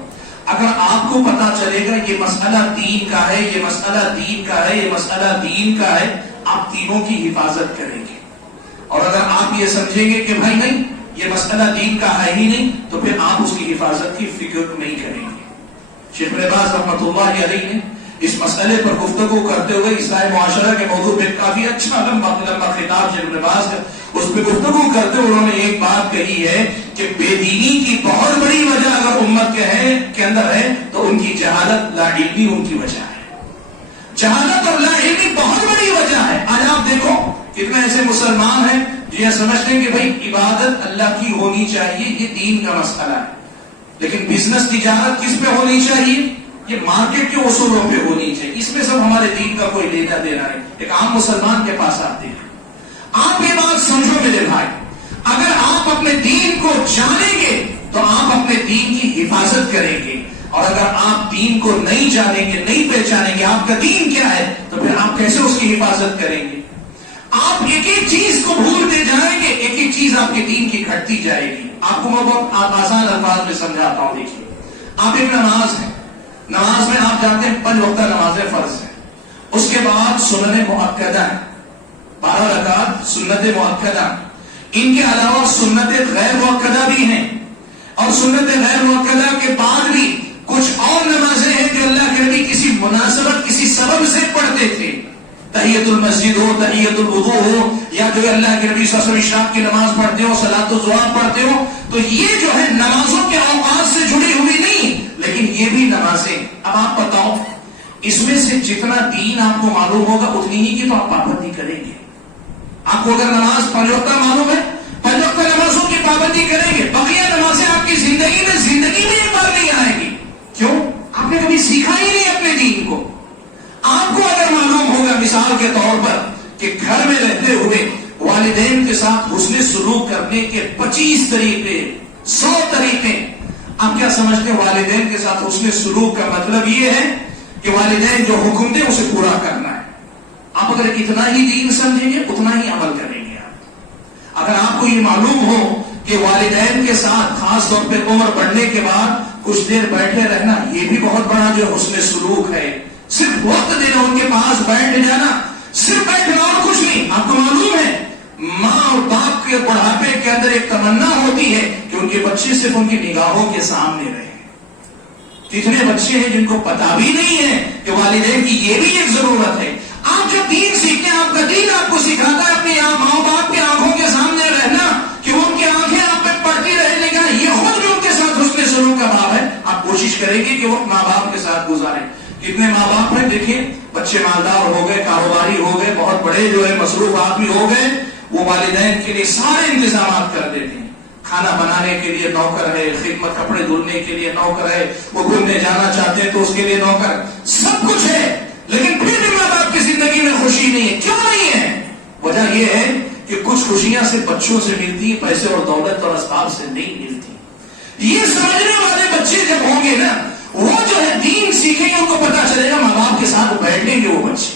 اگر آپ کو پتا چلے گا یہ مسئلہ دین کا ہے، یہ مسئلہ دین کا ہے، یہ مسئلہ دین کا ہے، آپ تینوں کی حفاظت کریں گے. اور اگر آپ یہ سمجھیں گے کہ بھائی نہیں یہ مسئلہ دین کا ہے ہی نہیں، تو پھر آپ اس کی حفاظت کی فکر نہیں کریں گے. شیخ ابن باز رحمۃ اللہ علیہ نے اس مسئلے پر گفتگو کرتے ہوئے اصلاح معاشرہ کے موضوع پہ کافی اچھا لمبا خطاب شیخ ابن باز کا، اس پہ گفتگو کرتے ہوئے انہوں نے ایک بات کہی ہے کہ بے دینی کی بہت بڑی وجہ اگر امت کے اندر ہے تو ان کی جہالت، لا علمی ان کی وجہ ہے. جہالت اور لا علمی بہت بڑی وجہ ہے. آج آپ دیکھو کتنے ایسے مسلمان ہیں جو یہ سمجھتے ہیں کہ بھائی عبادت اللہ کی ہونی چاہیے، یہ دین کا مسئلہ ہے، لیکن بزنس تجارت کس پہ ہونی چاہیے؟ یہ مارکیٹ کے اصولوں پہ ہونی چاہیے، اس میں سب ہمارے دین کا کوئی لینا دینا نہیں. ایک عام مسلمان کے پاس آتے ہیں. آپ یہ بات سمجھو میرے بھائی، اگر آپ اپنے دین کو جانیں گے تو آپ اپنے دین کی حفاظت کریں گے، اور اگر آپ دین کو نہیں جانیں گے، نہیں پہچانیں گے آپ کا دین کیا ہے، تو پھر آپ کیسے اس کی حفاظت کریں گے؟ آپ ایک ایک چیز کو بھولتے جائیں گے، ایک ایک چیز آپ کے دین کی گھٹتی جائے گی. آپ کو میں بہت آسان الفاظ میں سمجھاتا ہوں. دیکھیے، آپ ایک نماز ہے، نماز میں آپ جانتے ہیں 5 وقتہ نمازیں فرض ہیں، اس کے بعد سنت مؤکدہ ہیں، 12 رکعت سنت مؤکدہ، ان کے علاوہ سنت غیر مؤکدہ بھی ہیں، اور سنت غیر مؤکدہ کے بعد بھی کچھ اور نمازیں ہیں جو اللہ کے نبی کسی مناسبت، کسی سبب سے پڑھتے تھے. تحیت المسجد ہو، تحیت الوضو ہو، یا جو اللہ کے نبی صلی اللہ علیہ وسلم عشاء کی نماز پڑھتے ہو، صلاۃ الضحیٰ پڑھتے ہو، تو یہ جو ہے نمازوں کے اوقات سے جڑی ہوئی نہیں، لیکن یہ بھی نمازیں. اب آپ بتاؤ، اس میں سے جتنا دین آپ کو معلوم ہوگا اتنی ہی کی تو آپ پابندی کریں گے. آپ کو اگر نماز 5 وقتہ معلوم ہے، 5 وقتہ نمازوں کی پابندی کریں گے. بقیہ نمازیں آپ کی زندگی میں ایک بار نہیں آئیں گی. کیوں؟ آپ نے کبھی سیکھا ہی نہیں اپنے دین کو. آپ کو اگر معلوم ہوگا مثال کے طور پر کہ گھر میں رہتے ہوئے والدین کے ساتھ حسن سلوک کرنے کے 25 طریقے، 100 طریقے، آپ کیا سمجھتے ہیں والدین کے ساتھ حسن سلوک کا مطلب یہ ہے کہ والدین جو حکم دے اسے پورا کرنا ہے. آپ اگر اتنا ہی دین سمجھیں گے اتنا ہی عمل کریں گے. اگر آپ کو یہ معلوم ہو کہ والدین کے ساتھ خاص طور پہ عمر بڑھنے کے بعد کچھ دیر بیٹھے رہنا یہ بھی بہت بڑا جو حسن سلوک ہے، صرف وقت دینا، ان کے پاس بیٹھ جانا، صرف بیٹھنا اور کچھ نہیں. آپ کو معلوم ہے ماں اور باپ کے بڑھاپے کے اندر ایک تمنا ہوتی ہے کہ ان کے بچے صرف ان کی نگاہوں کے سامنے رہے. کتنے بچے ہیں جن کو پتا بھی نہیں ہے کہ والدین کی یہ بھی ایک ضرورت ہے. آپ جب دین سیکھتے ہیں، آپ کا دین آپ کو سکھاتا ہے اپنے ماں باپ کی آنکھوں کے سامنے رہنا، کہ ان کی آنکھیں آپ پہ پڑتی رہنے کا، یہ خود بھی ان کے ساتھ حسن سلوک کا باب ہے. آپ کوشش کریں گے کہ وہ ماں باپ کے ساتھ گزاریں. کتنے ماں باپ ہیں دیکھیں، بچے مالدار ہو گئے، کاروباری ہو گئے، بہت بڑے جو ہے مصروف آدمی ہو گئے، وہ والدین کے لیے سارے انتظامات کر دیتے ہیں. کھانا بنانے کے لیے نوکر ہے، خدمت کپڑے دھلنے کے لیے نوکر ہے، وہ گھومنے جانا چاہتے ہیں تو اس کے لیے نوکر، سب کچھ ہے. لیکن پھر بھی ماں باپ کی زندگی میں خوشی نہیں ہے. کیوں نہیں ہے؟ وجہ یہ ہے کہ کچھ خوشیاں سے بچوں سے ملتی ہیں، پیسے اور دولت اور اسباب سے نہیں ملتی. یہ سمجھنے والے بچے جب ہوں گے نا، وہ جو ہے دین سیکھیں گے، ان کو پتا چلے گا ماں باپ کے ساتھ بیٹھیں گے وہ بچے،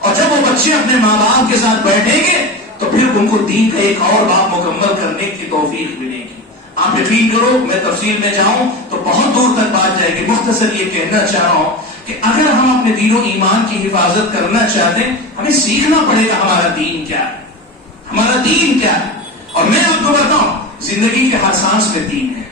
اور جب وہ بچے اپنے ماں باپ کے ساتھ بیٹھیں گے تو پھر ان کو دین کا ایک اور باب مکمل کرنے کی توفیق ملے گی. آپ یقین کرو، میں تفصیل میں جاؤں تو بہت دور تک بات جائے گی. مختصر یہ کہنا چاہ رہا ہوں کہ اگر ہم اپنے دین و ایمان کی حفاظت کرنا چاہتے ہیں، ہمیں سیکھنا پڑے گا ہمارا دین کیا ہے، ہمارا دین کیا ہے. اور میں آپ کو بتاؤں، زندگی کے ہر سانس میں دین ہے،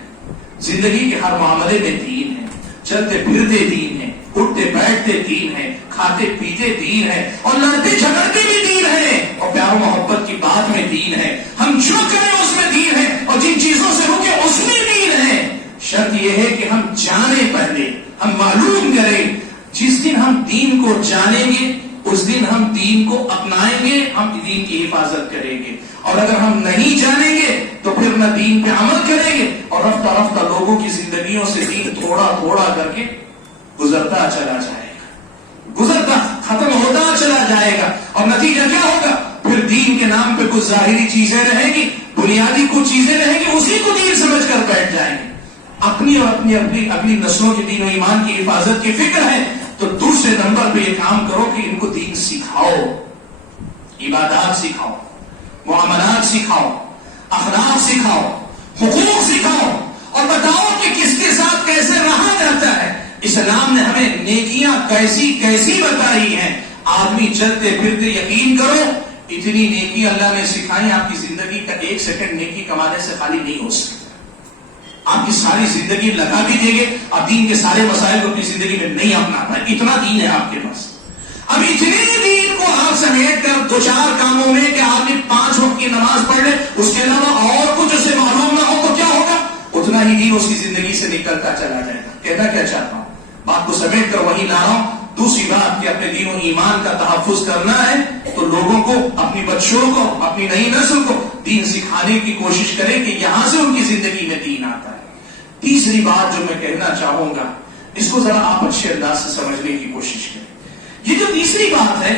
زندگی کے ہر معاملے میں دین ہے، چلتے پھرتے دین ہے، اٹھتے بیٹھتے دین ہے، کھاتے پیتے دین ہے، اور لڑتے جھگڑتے بھی دین ہے، اور پیار و محبت کی بات میں دین ہے. ہم جو کریں اس میں دین ہے، اور جن چیزوں سے رکے اس میں دین ہے. شرط یہ ہے کہ ہم جانیں، پہلے ہم معلوم کریں. جس دن ہم دین کو جانیں گے اس دن ہم دین کو اپنائیں گے، ہم دین کی حفاظت کریں گے. اور اگر ہم نہیں جانیں گے تو پھر نہ دین پہ عمل کریں گے اور رفتہ رفتہ لوگوں کی زندگیوں سے دین تھوڑا تھوڑا کر کے گزرتا چلا جائے گا، گزرتا ختم ہوتا چلا جائے گا، اور نتیجہ کیا ہوگا؟ پھر دین کے نام پہ کچھ ظاہری چیزیں رہیں گی، بنیادی کچھ چیزیں رہیں گی، اسی کو دین سمجھ کر بیٹھ جائیں گے۔ اپنی اور اپنی نسلوں کے دین و ایمان کی حفاظت کی فکر ہے تو دوسرے نمبر پہ یہ کام کرو کہ ان کو دین سکھاؤ، عبادات سکھاؤ، معاملات سکھاؤ، اخلاق سکھاؤ، حقوق سکھاؤ، اور بتاؤ کہ کس کے ساتھ کیسے رہا جاتا ہے۔ اسلام نے ہمیں نیکیاں کیسی کیسی بتائی ہیں، آدمی چلتے پھرتے یقین کرو اتنی نیکی اللہ نے سکھائی، آپ کی زندگی کا 1 سیکنڈ نیکی کمانے سے خالی نہیں ہو سکتا۔ آپ کی ساری زندگی لگا بھی دیں گے، آپ دین کے سارے مسائل کو اپنی زندگی میں نہیں اپنا پائے، اتنا دین ہے آپ کے پاس۔ اب اتنے دین کو آپ سمیٹ کر 2-4 کاموں میں کہ آپ نے 5 وقت کی نماز پڑھ لے، اس کے علاوہ اور کچھ اسے معلوم نہ ہو تو کیا ہوگا؟ اتنا ہی دین اس کی زندگی سے نکلتا چلا جائے گا۔ کہنا کیا چاہتا ہوں، بات کو سمیٹ کر وہی لا رہا ہوں۔ دوسری بات کہ اپنے دین و ایمان کا تحفظ کرنا ہے تو لوگوں کو، اپنی بچوں کو، اپنی نئی نسل کو دین سکھانے کی کوشش کریں کہ یہاں سے ان کی زندگی میں دین آتا ہے۔ تیسری بات جو میں کہنا چاہوں گا، اس کو ذرا آپ اچھے انداز سے سمجھنے کی کوشش کریں۔ یہ جو تیسری بات ہے،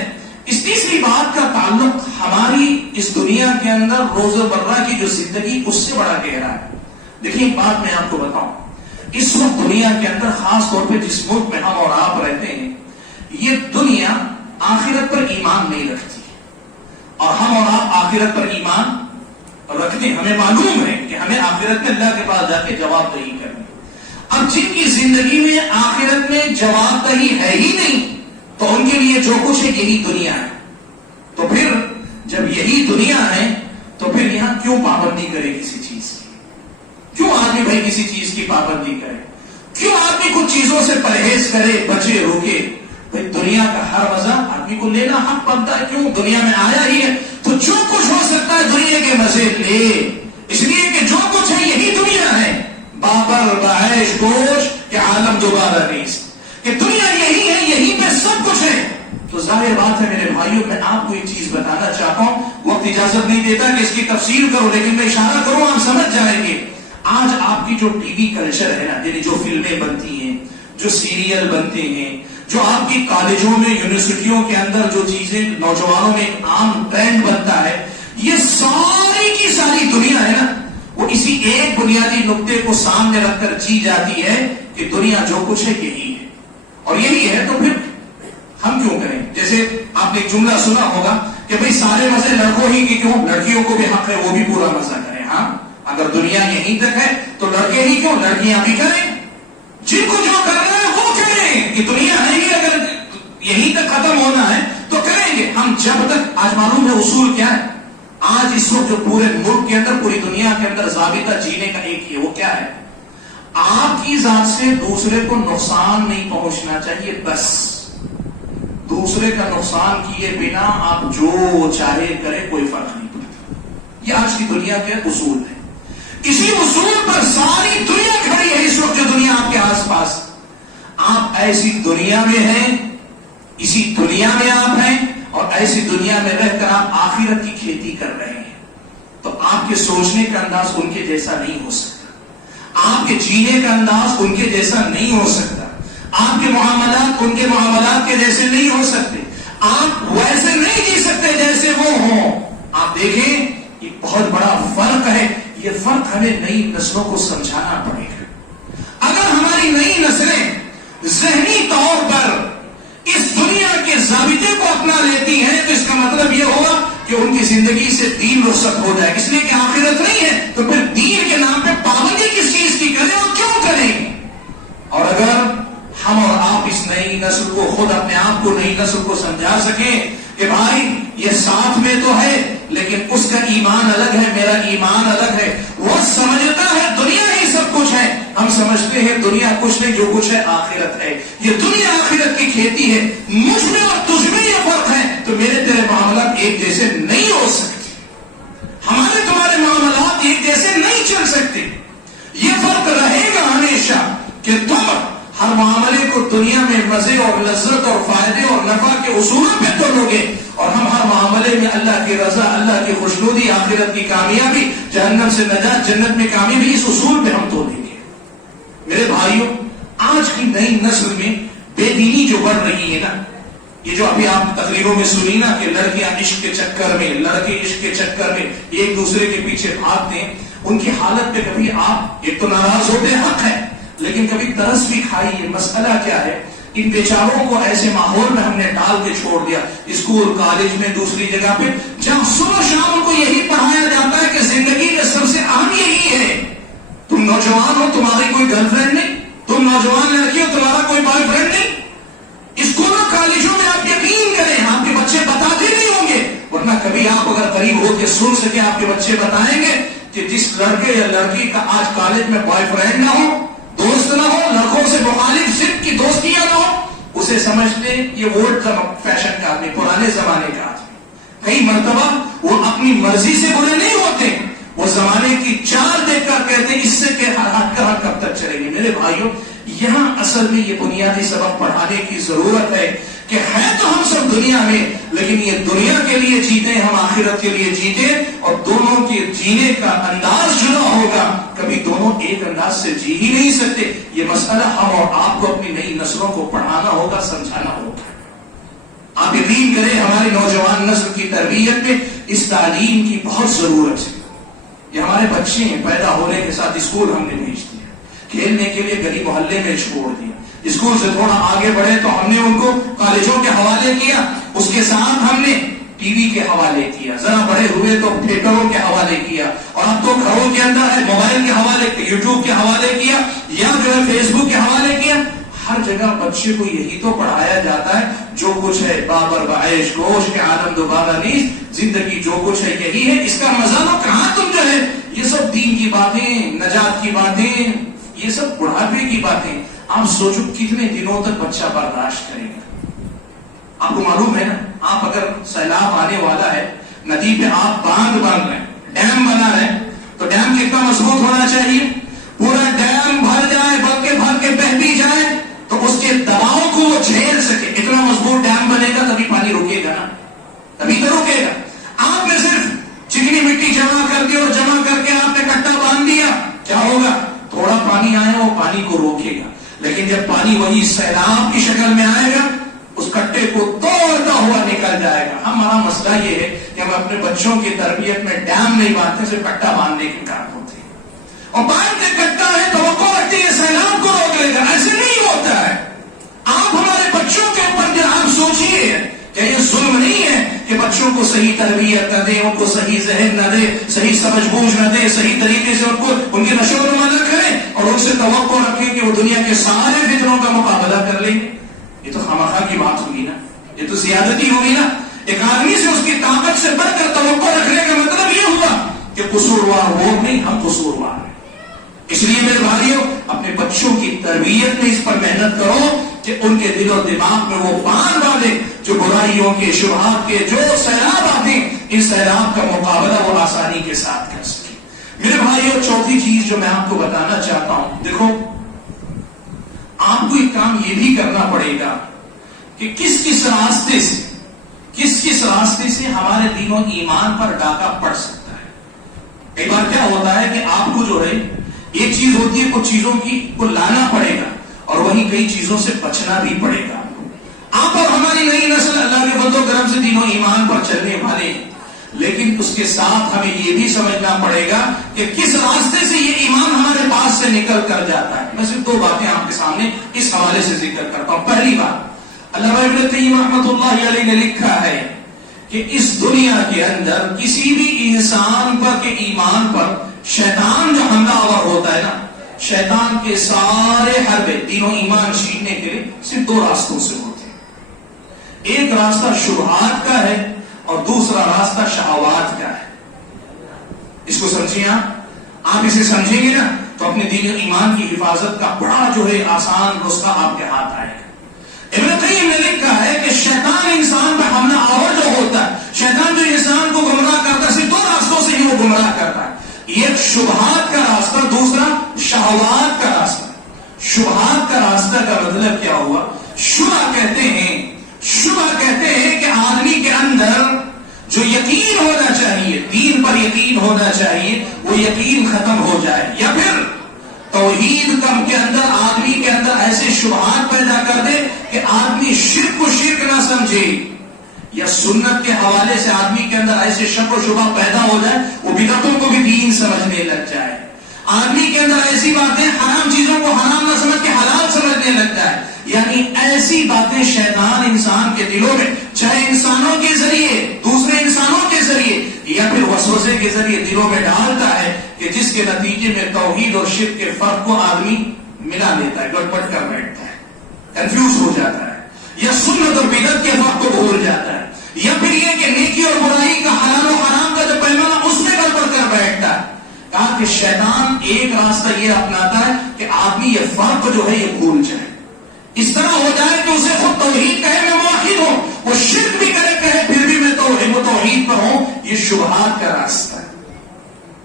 اس تیسری بات کا تعلق ہماری اس دنیا کے اندر روزمرہ کی جو زندگی اس سے بڑا گہرا ہے۔ دیکھیں ایک بات میں آپ کو بتاؤں، اس وقت دنیا کے اندر خاص طور پہ جس ملک میں ہم اور آپ رہتے ہیں، یہ دنیا آخرت پر ایمان نہیں رکھتی، اور ہم اور آپ آخرت پر ایمان رکھتے ہیں۔ ہمیں معلوم ہے کہ ہمیں آخرت میں اللہ کے پاس جا کے جواب دہی کرنی۔ اب جن کی زندگی میں آخرت میں جواب دہی ہے ہی نہیں، تو ان کے لیے جو کچھ ہے یہی دنیا ہے۔ تو پھر جب یہی دنیا ہے تو پھر یہاں کیوں پابندی کرے کسی چیز کی؟ کیوں آدمی بھائی کسی چیز کی پابندی کرے؟ کیوں آدمی کچھ چیزوں سے پرہیز کرے، بچے، روکے؟ بھائی دنیا کا ہر مزہ آدمی کو لینا حق بنتا ہے، کیوں؟ دنیا میں آیا ہی ہے تو جو کچھ ہو سکتا ہے دنیا کے مزے لے، اس لیے کہ جو کچھ ہے یہی دنیا ہے۔ بابر بعیش گوش کہ عالم دوبارہ نیست، کہ دنیا یہی ہے، یہی پہ سب کچھ ہے۔ تو ظاہر بات ہے میرے بھائیوں، میں آپ کو ایک چیز بتانا چاہتا ہوں، وقت اجازت نہیں دیتا کہ اس کی تفصیل کرو، لیکن میں اشارہ کروں آپ سمجھ جائیں گے۔ آج آپ کی جو ٹی وی کلچر ہے نا، یعنی جو فلمیں بنتی ہیں، جو سیریل بنتے ہیں، جو آپ کی کالجوں میں، یونیورسٹیوں کے اندر جو چیزیں نوجوانوں میں عام ٹرینڈ بنتا ہے، یہ ساری کی ساری دنیا ہے نا، وہ اسی ایک بنیادی نقطے کو سامنے رکھ کر جی جاتی ہے کہ دنیا جو کچھ ہے یہی ہے، اور یہی ہے تو پھر ہم کیوں کریں؟ جیسے آپ نے ایک جملہ سنا ہوگا کہ بھئی سارے مزے لڑکوں ہی کی کیوں، لڑکیوں کو بھی حق ہے وہ بھی پورا مزہ کریں۔ ہاں، اگر دنیا یہیں تک ہے تو لڑکے ہی کیوں، لڑکیاں بھی کریں، جن کو جو کرنا ہے وہ کریں، کہ دنیا ہے ہی اگر یہیں تک ختم ہونا ہے تو کریں گے ہم۔ جب تک آج معلوم ہے اصول کیا ہے، آج اس وقت جو پورے ملک کے اندر، پوری دنیا کے اندر ضابطہ جینے کا ایک ہی ہے، وہ کیا ہے؟ آپ کی ذات سے دوسرے کو نقصان نہیں پہنچنا چاہیے، بس دوسرے کا نقصان کیے بنا آپ جو چاہے کرے کوئی فرق نہیں پڑتا۔ یہ آج کی دنیا کے اصول ہے، اسی اصول پر ساری دنیا کھڑی ہے اس وقت، جو دنیا آپ کے آس پاس۔ آپ ایسی دنیا میں ہیں، اسی دنیا میں آپ ہیں، اور ایسی دنیا میں رہ کر آپ آخرت کی کھیتی کر رہے ہیں، تو آپ کے سوچنے کا انداز ان کے جیسا نہیں ہو سکتا، آپ کے جینے کا انداز ان کے جیسا نہیں ہو سکتا، آپ کے معاملات ان کے معاملات کے جیسے نہیں ہو سکتے، آپ ویسے نہیں جی سکتے جیسے وہ ہوں۔ آپ دیکھیں یہ بہت بڑا فرق ہے، یہ فرق ہمیں نئی نسلوں کو سمجھانا پڑے گا۔ اگر ہماری نئی نسلیں ذہنی طور پر اس دنیا کے ضابطے کو اپنا لیتی ہیں تو اس کا مطلب یہ ہوگا کہ ان کی زندگی سے دین رخصت ہو جائے، اس لیے کہ آخرت نہیں ہے تو پھر دین کے نام پہ پابندی کس چیز کی کریں اور کیوں کریں؟ اور اگر ہم اور آپ اس نئی نسل کو، خود اپنے آپ کو نئی نسل کو سمجھا سکیں کہ بھائی یہ ساتھ میں تو ہے لیکن اس کا ایمان الگ ہے، میرا ایمان الگ ہے، وہ سمجھتا ہے دنیا ہی سب کچھ ہے، ہم سمجھتے ہیں دنیا کچھ نہیں، جو کچھ ہے آخرت ہے، یہ دنیا آخرت کی کھیتی ہے، مجھ میں اور تجھ میں یہ فرق ہے تو میرے تیرے معاملات ایک جیسے نہیں ہو سکتے، ہمارے تمہارے معاملات ایک جیسے نہیں چل سکتے۔ یہ فرق رہے گا ہمیشہ کہ تم ہر معاملے کو دنیا میں مزے اور لذت اور فائدے اور نفع کے اصولوں پہ تولو گے، اور ہم ہر ہر معاملے میں اللہ کی رضا، اللہ کی خوشنودی، آخرت کی کامیابی، جہنم سے نجات، جنت میں کامیابی، اس اصول پہ ہم تولیں گے۔ میرے بھائیوں، آج کی نئی نسل میں بے دینی جو بڑھ رہی ہے نا، یہ جو ابھی آپ تقریروں میں سنی نا کہ لڑکیاں عشق کے چکر میں، لڑکے عشق کے چکر میں ایک دوسرے کے پیچھے بھاگتے ہیں، ان کی حالت پہ کبھی آپ ایک تو ناراض ہوتے حق ہے، لیکن کبھی ترس بھی کھائیے۔ مسئلہ کیا ہے؟ ان بیچاروں کو ایسے ماحول میں ہم نے ڈال کے چھوڑ دیا، اسکول کالج میں دوسری جگہ پہ، جہاں صبح شام ان کو یہی پڑھایا جاتا ہے کہ زندگی میں سب سے اہم یہی ہے۔ تم نوجوان ہو، تمہاری کوئی گرل فرینڈ نہیں، تم نوجوان لڑکی ہو، تمہارا کوئی بوائے فرینڈ نہیں۔ اسکولوں کالجوں میں آپ یقین کریں آپ کے بچے بتاتے نہیں ہوں گے، ورنہ کبھی آپ اگر قریب ہو کے سن سکے آپ کے بچے بتائیں گے کہ جس لڑکے یا لڑکی کا آج کالج میں بوائے فرینڈ نہ ہو، دوست نہ ہو، لڑکوں سے مخالف صرف کی دوستیاں نہ ہو، اسے سمجھتے یہ وولڈ کا فیشن کا آدمی، پرانے زمانے کا آدمی۔ کئی مرتبہ وہ اپنی مرضی سے برے نہیں ہوتے، وہ زمانے کی چال دیکھ کر کہتے ہیں اس سے کہ ہٹ کر کب تک چلیں گے۔ میرے بھائیوں، یہاں اصل میں یہ بنیادی سبق پڑھانے کی ضرورت ہے کہ ہے تو ہم سب دنیا میں، لیکن یہ دنیا کے لیے جیتے، ہم آخرت کے لیے جیتے، اور دونوں کے جینے کا انداز جدا ہوگا، کبھی دونوں ایک انداز سے جی ہی نہیں سکتے۔ یہ مسئلہ ہم اور آپ کو اپنی نئی نسلوں کو پڑھانا ہوگا، سمجھانا ہوگا۔ آپ یقین کریں ہماری نوجوان نسل کی تربیت میں اس تعلیم کی بہت ضرورت ہے۔ یہ ہمارے بچے ہیں، پیدا ہونے کے ساتھ اسکول ہم نے بھیج دیا، کھیلنے کے لیے گلی محلے میں چھوڑ دیا، اسکول سے تھوڑا آگے بڑھے تو ہم نے ان کو کالجوں کے حوالے کیا، اس کے ساتھ ہم نے ٹی وی کے حوالے کیا، ذرا بڑے ہوئے تو تھیٹروں کے حوالے کیا، اور اب تو گھروں کے اندر ہے موبائل کے حوالے، یوٹیوب کے حوالے کیا، یا جو ہے فیس بک کے حوالے کیا۔ ہر جگہ بچے کو یہی تو پڑھایا جاتا ہے، جو کچھ ہے بابر بعیش گوش کے عالم دوبارہ نیز، زندگی جو کچھ ہے یہی ہے، اس کا مزہ تو کہاں تم جو ہے یہ سب دین کی باتیں، نجات کی باتیں، یہ سب بڑھاپے کی باتیں۔ آپ سوچو کتنے دنوں تک بچہ برداشت کرے گا؟ آپ کو معلوم ہے نا، آپ اگر سیلاب آنے والا ہے، ندی پہ آپ باندھ بن رہے ہیں، ڈیم بنا رہے ہیں، تو ڈیم کتنا مضبوط ہونا چاہیے؟ پورا ڈیم بھر جائے، بلکہ بھر کے بہ بھی جائے تو اس کے دباؤ کو وہ جھیل سکے، اتنا مضبوط ڈیم بنے گا تبھی پانی رکے گا نا، تبھی تو رکے گا۔ آپ نے صرف چکنی مٹی جمع کر دی اور جمع کر کے آپ نے کٹا باندھ دیا، کیا ہوگا؟ تھوڑا پانی آئے وہ پانی کو روکے گا، لیکن جب پانی وہی سیلاب کی شکل میں آئے گا اس کٹے کو توڑتا ہوا نکل جائے گا۔ ہمارا مسئلہ یہ ہے کہ ہم اپنے بچوں کی تربیت میں ڈیم نہیں باندھتے، صرف کٹا باندھنے کے کام ہوتے ہیں، اور باندھ کے کٹا ہے تو وہ رکھتی ہے سیلاب کو روک لے گا، ایسے نہیں ہوتا ہے۔ آپ ہمارے بچوں کے اوپر جو آپ سوچیے کہ یہ ظلم نہیں ہے کہ بچوں کو صحیح تربیت نہ دیں، ان کو صحیح ذہن نہ دیں، صحیح سمجھ بوجھ نہ دیں، صحیح طریقے سے ان کی نشو و نما نہ کریں، اور ان سے توقع رکھیں کہ وہ دنیا کے سارے فتنوں کا مقابلہ کر لیں۔ یہ تو خامخواہ کی بات ہوگی نا، یہ تو زیادتی ہوگی نا۔ ایک آدمی سے اس کی طاقت سے بڑھ کر توقع رکھنے کا مطلب یہ ہوا کہ قصوروار وہ نہیں، ہم قصوروار ہیں۔ اس لیے میرے بھائیوں، اپنے بچوں کی تربیت میں اس پر محنت کرو کہ ان کے دل و دماغ میں وہ باندھ ڈالے جو برائیوں کے، شبہات کے جو سیلاب آتے ہیں، ان سیلاب کا مقابلہ وہ آسانی کے ساتھ کر سکے۔ میرے بھائیوں، چوتھی چیز جو میں آپ کو بتانا چاہتا ہوں، دیکھو آپ کو ایک کام یہ بھی کرنا پڑے گا کہ کس راستے سے ہمارے دین و ایمان پر ڈاکہ پڑ سکتا ہے۔ ایک بار کیا ہوتا ہے کہ آپ کو جو ہے ایک چیز ہوتی ہے، کچھ چیزوں کو لانا پڑے گا اور وہیں کئی چیزوں سے بچنا بھی پڑے گا۔ آپ اور ہماری نئی نسل اللہ کے فضل و کرم سے دین و ایمان پر چلنے والے ہیں، لیکن اس کے ساتھ ہمیں یہ بھی سمجھنا پڑے گا کہ کس راستے سے یہ ایمان ہمارے پاس سے نکل کر جاتا ہے۔ میں صرف دو باتیں آپ کے سامنے اس حوالے سے ذکر کرتا ہوں۔ پہلی بات، علامہ ابن قیم رحمۃ اللہ علیہ نے لکھا ہے کہ اس دنیا کے اندر کسی بھی انسان پر کے ایمان پر شیطان جو حملہ آور ہوتا ہے نا، شیطان کے سارے حربے دین و ایمان چھیننے کے لیے صرف دو راستوں سے ہوتے ہیں۔ ایک راستہ شبہات کا ہے اور دوسرا راستہ شہوات کا ہے۔ اس کو سمجھیں، آپ اسے سمجھیں گے نا تو اپنے دین و ایمان کی حفاظت کا بڑا جو ہے آسان نسخہ آپ کے ہاتھ آئے گا۔ ابن قیم نے لکھا ہے کہ شیطان انسان پر حملہ آور جو ہوتا ہے، شیطان جو انسان کو گمراہ کرتا ہے، صرف دو راستوں سے ہی وہ گمراہ کرتا ہے۔ ایک شبہات کا راستہ، دوسرا شہوات کا راستہ۔ شبہات کا راستہ کا مطلب کیا ہوا؟ شبہ کہتے ہیں کہ آدمی کے اندر جو یقین ہونا چاہیے، دین پر یقین ہونا چاہیے، وہ یقین ختم ہو جائے، یا پھر توحید کم کے اندر آدمی کے اندر ایسے شبہات پیدا کر دے کہ آدمی شرک کو شرک نہ سمجھے، یا سنت کے حوالے سے آدمی کے اندر ایسے شک و شبہ پیدا ہو جائے وہ بدعتوں کو بھی دین سمجھنے لگ جائے، آدمی کے اندر ایسی باتیں حرام چیزوں کو حرام نہ سمجھ کے حلال سمجھنے لگ جائے. یعنی ایسی باتیں شیطان انسان کے دلوں میں، چاہے انسانوں کے ذریعے، دوسرے انسانوں کے ذریعے، یا پھر وسوسے کے ذریعے دلوں میں ڈالتا ہے کہ جس کے نتیجے میں توحید اور شرک کے فرق کو آدمی ملا لیتا ہے، گڑبڑ کر بیٹھتا ہے، کنفیوز ہو جاتا ہے، یا سنت اور بدعت کے فرق کو بھول جاتا ہے، یا پھر یہ کہ نیکی اور برائی کا، حلال و حرام کا جو پیمانہ اس میں گڑبڑ کر بیٹھتا ہے. کہا کہ شیطان ایک راستہ یہ اپناتا ہے کہ آدمی یہ فرق جو ہے یہ بھول جائے، اس طرح ہو جائے کہ اسے خود توحید کہے میں موحد ہوں، وہ شرک بھی کرے کہے پھر بھی میں توحید پر ہوں. یہ شبہات کا راستہ ہے.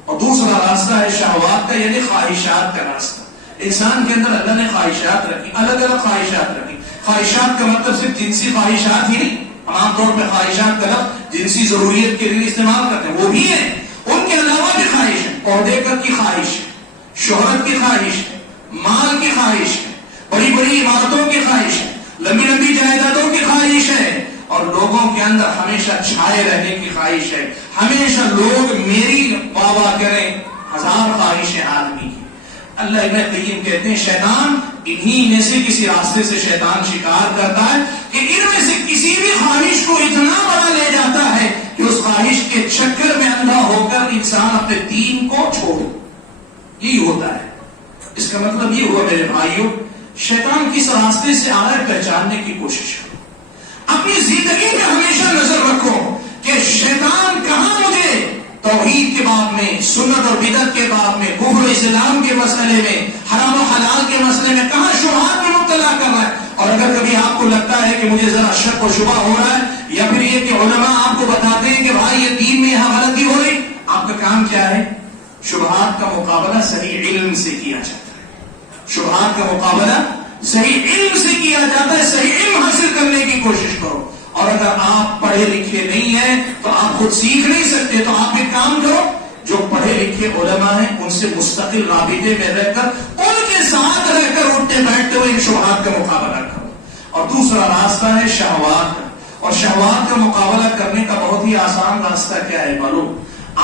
اور دوسرا راستہ ہے شہوات کا، یعنی خواہشات کا راستہ. انسان کے اندر اللہ نے خواہشات رکھی، الگ الگ خواہشات رکھی. خواہشات کا مطلب صرف جنسی خواہشات ہی نہیں، عام طور پہ خواہشات کا لفظ جنسی ضروریت کے لیے استعمال کرتے ہیں، وہ بھی ہیں. ان کے علاوہ بھی خواہش ہے، عہدے کی خواہش ہے، شہرت کی خواہش ہے، مال کی خواہش ہے، بڑی بڑی عمارتوں کی خواہش ہے، لمبی لمبی جائیدادوں کی خواہش ہے، اور لوگوں کے اندر ہمیشہ چھائے رہنے کی خواہش ہے، ہمیشہ لوگ میری واہ واہ کریں. ہزار خواہشیں آدمی کی. اللہ ابن قیم کہتے ہیں شیطان انہی میں سے کسی راستے سے شیطان شکار کرتا ہے کہ ان میں سے کسی بھی خواہش کو اتنا بڑا لے جاتا ہے کہ اس خواہش کے چکر میں اندھا ہو کر انسان اپنے دین کو چھوڑے. یہی ہوتا ہے. اس کا مطلب یہ ہوا میرے بھائیوں، شیطان کس راستے سے آ رہا ہے پہچاننے کی کوشش کرو. اپنی زندگی میں ہمیشہ نظر رکھو کہ شیطان کہاں مجھے توحید کے باب میں، سنت اور بدعت کے باب میں، کفر و اسلام کے مسئلے میں، حرام و حلال کے مسئلے میں کہاں شبہات میں مبتلا کر رہا ہے. اور اگر کبھی آپ کو لگتا ہے کہ مجھے ذرا شک و شبہ ہو رہا ہے، یا پھر یہ کہ علماء آپ کو بتاتے ہیں کہ بھائی یہ دین میں یہاں غلطی ہو رہی، آپ کا کام کیا ہے؟ شبہات کا مقابلہ صحیح علم سے کیا جاتا ہے. شبہات کا مقابلہ صحیح علم سے کیا جاتا ہے. صحیح علم حاصل کرنے کی کوشش کرو. اور اگر آپ پڑھے لکھے نہیں ہیں تو آپ خود سیکھ نہیں سکتے، تو آپ ایک کام کرو، جو پڑھے لکھے علماء ہیں ان سے مستقل رابطے میں رہ کر، ان کے ساتھ رہ کر اٹھتے بیٹھتے ہوئے ان شبہات کا مقابلہ کرو. اور دوسرا راستہ ہے شہوات کا. اور شہوات کا مقابلہ کرنے کا بہت ہی آسان راستہ کیا ہے معلوم؟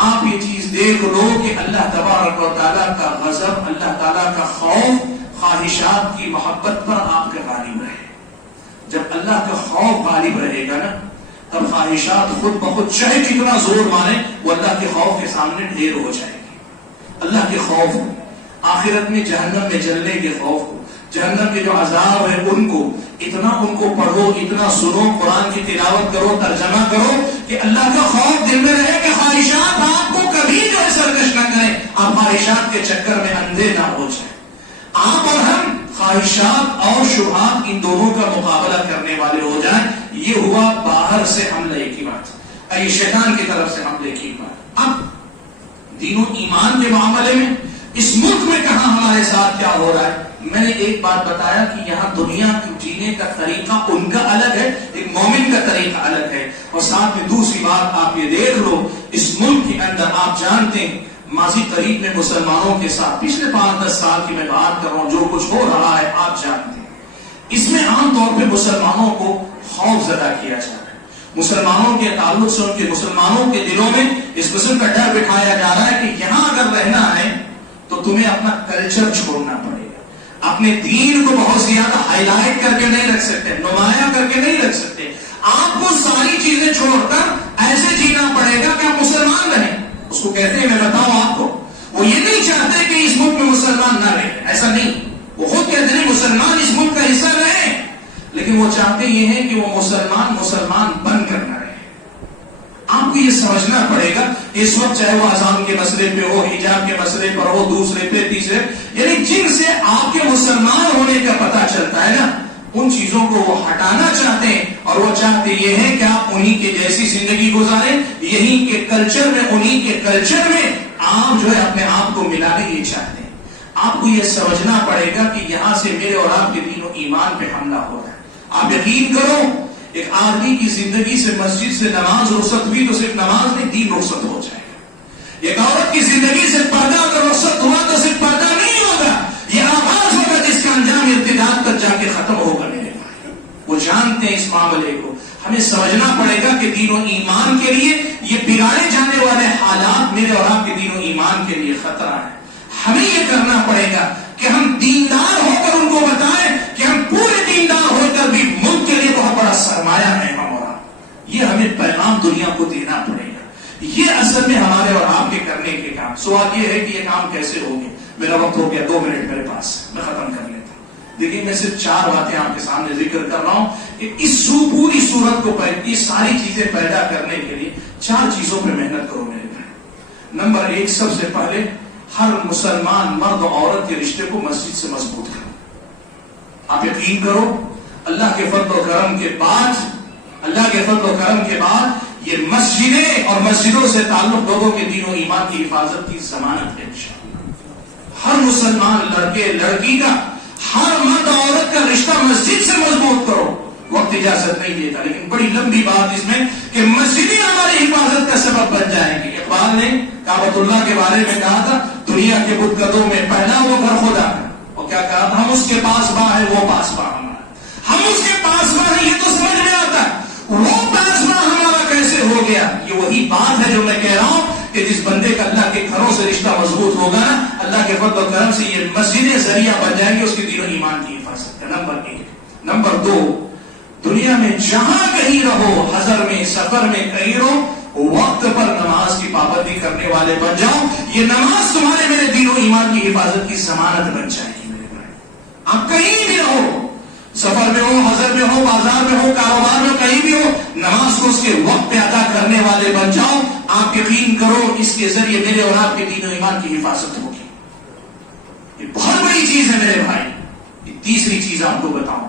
آپ یہ چیز دیکھ لو کہ اللہ تبارک و تعالیٰ کا غضب، اللہ تعالیٰ کا خوف خواہشات کی محبت پر آپ کے غالب رہے. جب اللہ کا خوف غالب رہے گا نا، تب خواہشات خود بخود چاہے کتنا زور مانے وہ اللہ کے خوف کے سامنے ڈھیر ہو جائے گی. اللہ کے خوف، آخرت میں جہنم میں جلنے کے خوف کو، جہنم کے جو عذاب ہے ان کو پڑھو، اتنا سنو، قرآن کی تلاوت کرو، ترجمہ کرو کہ اللہ کا خوف دل میں رہے کہ خواہشات آپ کو کبھی جو ہے سرکش نہ کریں، آپ خواہشات کے چکر میں اندھے نہ ہو جائیں. آپ اور ہم خواہشات اور شبہات ان دونوں کا مقابلہ کرنے والے ہو جائیں. یہ ہوا باہر سے حملے کی بات، یہ شیطان کی طرف سے حملے کی بات. اب دین و ایمان کے معاملے میں اس ملک میں کہاں ہمارے ساتھ کیا ہو رہا ہے؟ میں نے ایک بات بتایا کہ یہاں دنیا جینے کا طریقہ ان کا الگ ہے، ایک مومن کا طریقہ الگ ہے. اور ساتھ میں دوسری بات آپ یہ دیکھ لو، اس ملک کے اندر آپ جانتے ہیں ماضی قریب میں مسلمانوں کے ساتھ پچھلے 5-10 سال کی میں بات کر رہا ہوں، جو کچھ ہو رہا ہے آپ جانتے ہیں. اس میں عام طور پہ مسلمانوں کو خوف زدہ کیا جا رہا ہے. مسلمانوں کے تعلق سے ان کے مسلمانوں کے دلوں میں اس قسم کا ڈر بٹھایا جا رہا ہے کہ یہاں اگر رہنا ہے تو تمہیں اپنا کلچر چھوڑنا پڑے گا. اپنے دین کو بہت زیادہ ہائی لائٹ کر کے نہیں رکھ سکتے، نمایاں کر کے نہیں رکھ سکتے. آپ کو ساری چیزیں چھوڑ کر ایسے جینا پڑے گا کہ آپ مسلمان رہیں. اس کو کہتے ہیں، میں بتاؤں آپ کو، وہ یہ نہیں چاہتے کہ اس ملک میں مسلمان نہ رہے، ایسا نہیں. وہ خود کہتے ہیں مسلمان اس ملک کا حصہ رہے، لیکن وہ چاہتے یہ ہیں کہ وہ مسلمان بن کر نہ رہے. آپ کو یہ سمجھنا پڑے گا اس وقت، چاہے وہ اذان کے مسئلے پہ ہو، حجاب کے مسئلے پر ہو، دوسرے پہ تیسرے، یعنی جن سے آپ کے مسلمان ہونے کا پتہ چلتا ہے نا، ان چیزوں کو وہ ہٹانا چاہتے ہیں. اور وہ چاہتے یہ ہیں کہ آپ انہی کے جیسی زندگی گزاریں، یہی کے کلچر میں، انہی کے کلچر میں آپ جو ہے اپنے آپ کو ملانے یہ چاہتے ہیں. آپ کو یہ سمجھنا پڑے گا کہ یہاں سے میرے اور آپ کے دین و ایمان پہ حملہ ہو رہا ہے. آپ یقین کرو ایک آدمی کی زندگی سے مسجد سے نماز رخصت ہوئی تو صرف نماز نہیں، دین رخصت ہو جائے گا۔ ایک عورت کی زندگی سے پردہ اگر رخصت ہوا تو صرف پردہ نہیں ہوگا، یہ آغاز ہوگا جس کا انجام ارتداد تک جا کے ختم ہوگا۔ میرے بھائی وہ جانتے ہیں اس معاملے کو، ہمیں سمجھنا پڑے گا کہ دین و ایمان کے لیے یہ بگاڑے جانے والے حالات میرے اور آپ کے دین و ایمان کے لیے خطرہ ہے۔ ہمیں یہ کرنا پڑے گا کہ ہم دیندار ہو کر ان کو بتائیں کہ ہم پورے دیندار ہو کر بھی ملک کے لیے بہت بڑا سرمایہ ہے ہمارا۔ یہ ہمیں پیغام دنیا کو دینا پڑے گا، یہ اصل میں ہمارے اور آپ کے کرنے کے کام۔ سوال یہ ہے کہ یہ کام کیسے ہوگے؟ میرا وقت ہو گیا، 2 منٹ میرے پاس، میں ختم کر لیتا ہوں۔ دیکھیے میں صرف 4 باتیں آپ کے سامنے ذکر کر رہا ہوں کہ اس پوری صورت کو یہ ساری چیزیں پیدا کرنے کے لیے 4 چیزوں پہ محنت کرو میرے بھائی۔ نمبر 1، سب سے پہلے ہر مسلمان مرد و عورت کے رشتے کو مسجد سے مضبوط کرو۔ آپ یقین کرو اللہ کے فضل و کرم کے بعد یہ مسجدیں اور مسجدوں سے تعلق لوگوں کے دین و ایمان کی حفاظت کی ضمانت ہے انشاءاللہ۔ ہر مسلمان لڑکے لڑکی کا، ہر مرد عورت کا رشتہ مسجد سے مضبوط کرو۔ وقت اجازت نہیں دیتا لیکن بڑی لمبی بات اس میں کہ مسجدیں ہماری حفاظت کا سبب بن جائیں گی۔ اقبال نے کعبۃ اللہ کے بارے میں کہا تھا دنیا کے بت قدوں میں پہلا وہ گھر خدا ہے، اور کیا کہا تھا؟ ہم اس کے پاس باں ہے، وہ پاس باں ہمارا۔ ہم اس کے پاس باں ہے، یہ تو سمجھ میں آتا ہے، وہ پاس باں ہمارا کیسے ہو گیا؟ یہ وہی بات ہے جو میں کہہ رہا ہوں کہ جس بندے کا اللہ کے گھروں سے رشتہ مضبوط ہوگا نا، اللہ کے فضل و کرم سے یہ مسجدیں ذریعہ بن جائیں گی اس کے دین و ایمان کی حفاظت کا۔ نمبر 1۔ نمبر 2، دنیا میں جہاں کہیں رہو، حضر میں، سفر میں، کہیں رہو، وقت پر نماز کی پابندی کرنے والے بن جاؤ۔ یہ نماز تمہارے میرے دین و ایمان کی حفاظت کی ضمانت بن جائے گی میرے بھائی۔ آپ کہیں بھی رہو، سفر میں ہو، حضر میں ہو، بازار میں ہو، کاروبار میں، کہیں بھی ہو، نماز کو اس کے وقت پہ ادا کرنے والے بن جاؤ۔ آپ یقین کرو اس کے ذریعے میرے اور آپ کے دین و ایمان کی حفاظت ہوگی۔ یہ بہت بڑی چیز ہے میرے بھائی۔ یہ تیسری چیز آپ کو بتاؤں،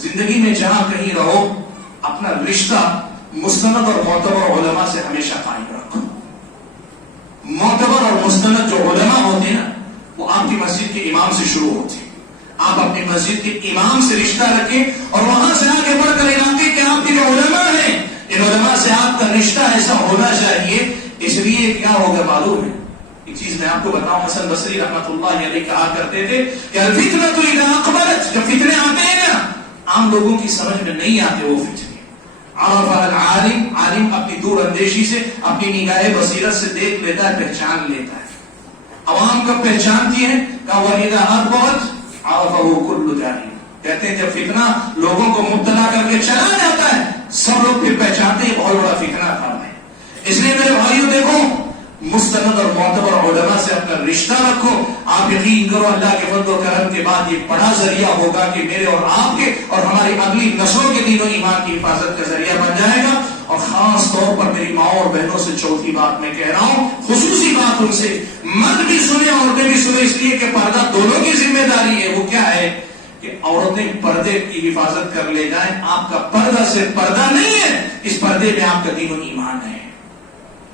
زندگی میں جہاں کہیں رہو اپنا رشتہ مستند اور معتبر علماء سے ہمیشہ قائم رکھو۔ معتبر اور مستند جو علماء ہوتے ہیں نا، وہ آپ کی مسجد کے امام سے شروع ہوتے ہیں۔ آپ اپنی مسجد کے امام سے رشتہ رکھیں اور وہاں سے آگے بڑھ کر علاقے کے آپ کے جو علماء ہیں، ان علماء سے آپ کا رشتہ ایسا ہونا چاہیے۔ اس لیے کیا ہوگا معلوم ہے؟ ایک چیز میں آپ کو بتاؤں، حسن بصری رحمۃ اللہ علیہ کہا کرتے تھے کہ الفتنۃ اذا اقبلت، جب فتنے آتے ہیں نا، عام لوگوں کی سمجھ میں نہیں آتے وہ فتنے۔ عرف العالم، عالم اپنی دور اندیشی سے، اپنی نگاہ بصیرت سے دیکھ لیتا ہے، پہچان لیتا ہے۔ عوام کب پہچانتی ہے؟ کہ وَإِذَا أَقْبَلَتْ عَرَفَهُ كُلُّ جَاهِلٍ، کہتے ہیں جب فتنہ لوگوں کو مبتلا کر کے چلا جاتا ہے، سب لوگ پھر پہچانتے ہیں بہت بڑا فتنہ تھا۔ اس لیے میرے بھائیوں دیکھو، مستند اور معتبر علماء سے اپنا رشتہ رکھو۔ آپ یقین کرو اللہ کے فضل و کرم کے بعد یہ بڑا ذریعہ ہوگا کہ میرے اور آپ کے اور ہماری اگلی نسلوں کے دین و ایمان کی حفاظت کا ذریعہ بن جائے گا۔ اور خاص طور پر میری ماں اور بہنوں سے چوتھی بات میں کہہ رہا ہوں، خصوصی بات ان سے، مرد بھی سنے عورتیں بھی سنے، اس لیے کہ پردہ دونوں کی ذمہ داری ہے۔ وہ کیا ہے کہ عورتیں پردے کی حفاظت کر لے جائیں۔ آپ کا پردہ صرف پردہ نہیں ہے، اس پردے میں آپ کا دین و ایمان ہے،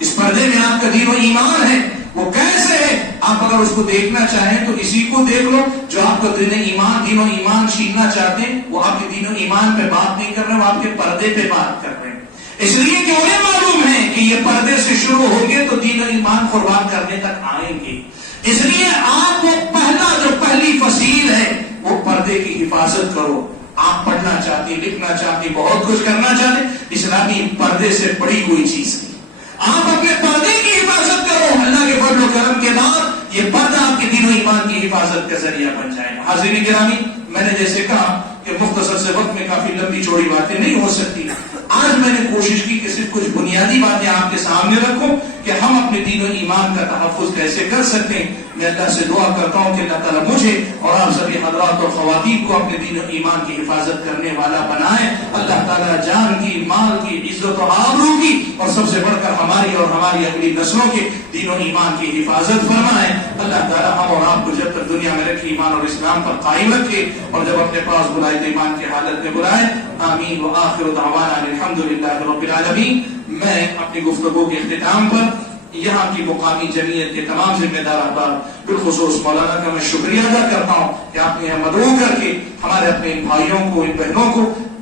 اس پردے میں آپ کا دین و ایمان ہے۔ وہ کیسے ہے؟ آپ اگر اس کو دیکھنا چاہیں تو اسی کو دیکھ لو جو آپ کا دین و ایمان چھیننا چاہتے ہیں۔ وہ آپ کے دین و ایمان پہ بات نہیں کر رہے، وہ آپ کے پردے پہ بات کر رہے ہیں۔ اس لیے کہ انہیں معلوم ہے کہ یہ پردے سے شروع ہوں گے تو دین و ایمان قربان کرنے تک آئیں گے۔ اس لیے آپ وہ پہلی فصیل ہے وہ پردے کی حفاظت کرو۔ آپ پڑھنا چاہتی، لکھنا چاہتی، بہت کچھ کرنا چاہتے، اسلامی پردے سے بڑی کوئی چیز نہیں۔ آپ اپنے پردے کی حفاظت کرو، اللہ کے فضل و کرم کے بعد یہ پردہ آپ کے دین و ایمان کی حفاظت کا ذریعہ بن جائے گا۔ حاضرین گرامی، میں نے جیسے کہا کہ مختصر سے وقت میں کافی لمبی چوڑی باتیں نہیں ہو سکتی۔ آج میں نے کوشش کی کہ صرف کچھ بنیادی باتیں آپ کے سامنے رکھوں کہ ہم اپنے دین و ایمان کا تحفظ کیسے کر سکتے ہیں۔ میں اللہ سے دعا کرتا ہوں کہ اللہ تعالیٰ مجھے اور آپ سبھی حضرات اور خواتین کو اپنے دین و ایمان کی حفاظت کرنے والا بنائے۔ اللہ تعالیٰ جان کی، مال کی، عزت و آبرو کی اور سب سے بڑھ کر ہماری اور ہماری اگلی نسلوں کے دین و ایمان کی حفاظت فرمائے۔ اللہ تعالیٰ ہم اور آپ کو جب تک دنیا میں رکھے ایمان اور اسلام پر قائم رکھے اور جب اپنے پاس بلائے تو ایمان کی حالت میں بلائے۔ آمین وآخر دعوانا الحمدللہ رب العالمین۔ میں اپنی گفتگو کے اختتام پر یہاں کی مقامی جمعیت کے تمام ذمہ دار احباب بالخصوص مولانا کا میں شکریہ ادا کرتا ہوں کہ آپ نے مدعو کر کے ہمارے اپنے ان بھائیوں کو، ان بہنوں کو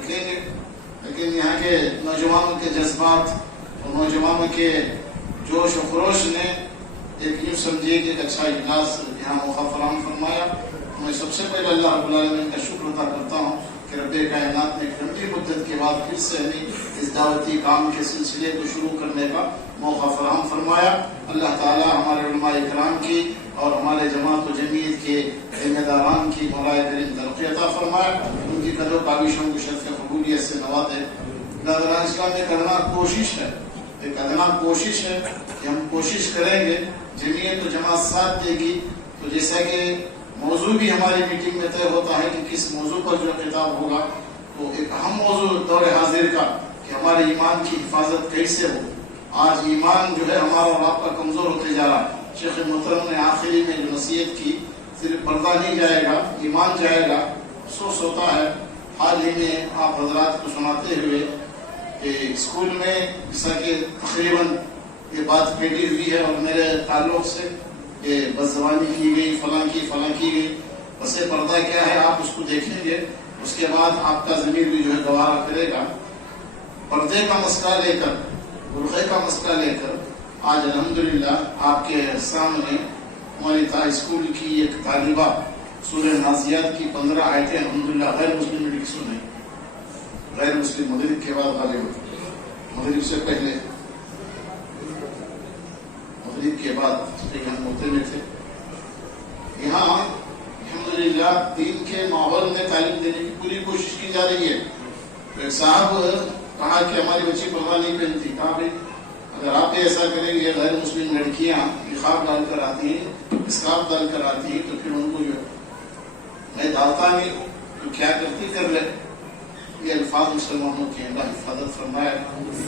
رکھیں گے، لیکن یہاں کے نوجوانوں کے جذبات اور نوجوانوں کے جوش و خروش نے ایک یوں سمجھیے کہ ایک اچھا اجلاس یہاں موقع فراہم فرمایا۔ میں سب سے پہلے اللہ رب العالمین کا شکر ادا کرتا ہوں کہ رب کائنات نے ایک لمبی مدت کے بعد پھر سے ہمیں اس دعوتی کام کے سلسلے کو شروع کرنے کا موقع فراہم فرمایا۔ اللہ تعالی ہمارے علماء اکرام کی اور ہمارے جماعت و جمعیت کے ذمہ داران کی مولا کریم ترقی عطا فرمائے، ان کی قدر و کاوشوں کو شرف قبولیت سے نوازے۔ ناظران اسلام ایک ادنا کوشش ہے، ایک ادنا کوشش ہے کہ ہم کوشش کریں گے، جمعیت و جماعت ساتھ دے گی تو جیسا کہ موضوع بھی ہماری میٹنگ میں طے ہوتا ہے کہ کس موضوع پر جو خطاب ہوگا، تو ایک اہم موضوع دور حاضر کا کہ ہمارے ایمان کی حفاظت کیسے ہو۔ آج ایمان جو ہے ہمارا اور آپ کا کمزور ہوتے جا رہا ہے۔ شیخ محترم نے آخری میں جو نصیحت کی، صرف پردہ نہیں جائے گا، ایمان جائے گا۔ افسوس ہوتا ہے حال ہی میں آپ حضرات کو سناتے ہوئے کہ اسکول میں جیسا کہ تقریباً یہ بات پھیلی ہوئی ہے اور میرے تعلق سے کہ بس زبانی کی گئی، فلاں کی گئی۔ بس پردہ کیا ہے آپ اس کو دیکھیں گے، اس کے بعد آپ کا ضمیر بھی جو ہے گوارا کرے گا۔ پردے کا مسئلہ لے کر، برقعے کا مسئلہ لے کر آج الحمدللہ آپ کے سامنے ہماری اسکول کی ایک طالبہ سورہ نازیات کی 15 آیتیں الحمدللہ غیر مسلم میں سنیں، غیر مسلم مغرب کے بعد غالب، مغرب سے پہلے، مغرب کے بعد ایک ہم ہوتے میں تھے۔ یہاں الحمدللہ دین کے ماحول میں تعلیم دینے کی پوری کوشش کی جا رہی ہے۔ تو ایک صاحب کہا کہ ہماری بچی پردہ نہیں پہنتی، کہا بھائی اگر آپ ایسا کریں گے غیر مسلم لڑکیاں نقاب ڈال کر آتی ہیں، اسکارف ڈال کر آتی ہیں، تو پھر ان کو جو میں ڈالتا نہیں تو کیا کرتی کر لے۔ یہ الفاظ مسلمانوں کی اللہ حفاظت فرمائے۔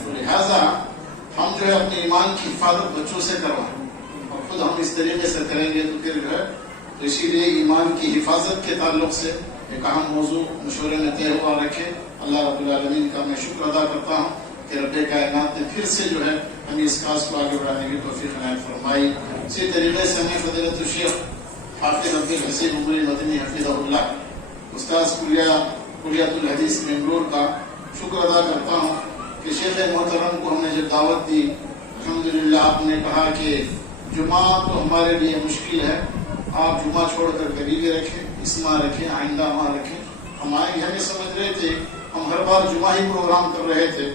تو لہٰذا ہم جو ہے اپنے ایمان کی حفاظت بچوں سے کروائیں اور خود ہم اس طریقے سے کریں گے تو پھر جو ہے تو اسی لیے ایمان کی حفاظت کے تعلق سے ایک اہم موضوع مشورے میں طے ہوا رکھے۔ اللہ رب العالمین کا میں شکر ادا کرتا ہوں کہ رب کائنات نے پھر سے جو ہے ہمیں اس کاز کو آگے بڑھانے کی توفیق عنایت فرمائی۔ اسی طریقے سے ہمیں فضیلت الشیخ حافظ عبدالحسین عمری مدنی حفظہ اللہ استاذ کلیات الحدیث منگلور کا شکر ادا کرتا ہوں کہ شیخ محترم کو ہم نے جب دعوت دی، الحمدللہ آپ نے کہا کہ جمعہ تو ہمارے لیے مشکل ہے، آپ جمعہ چھوڑ کر کبھی بھی رکھیں، اس ماہ رکھیں، آئندہ ماہ رکھیں۔ ہم آئیں گے، ہمیں سمجھ رہے تھے، ہم ہر بار جمعہ ہی پروگرام کر رہے تھے۔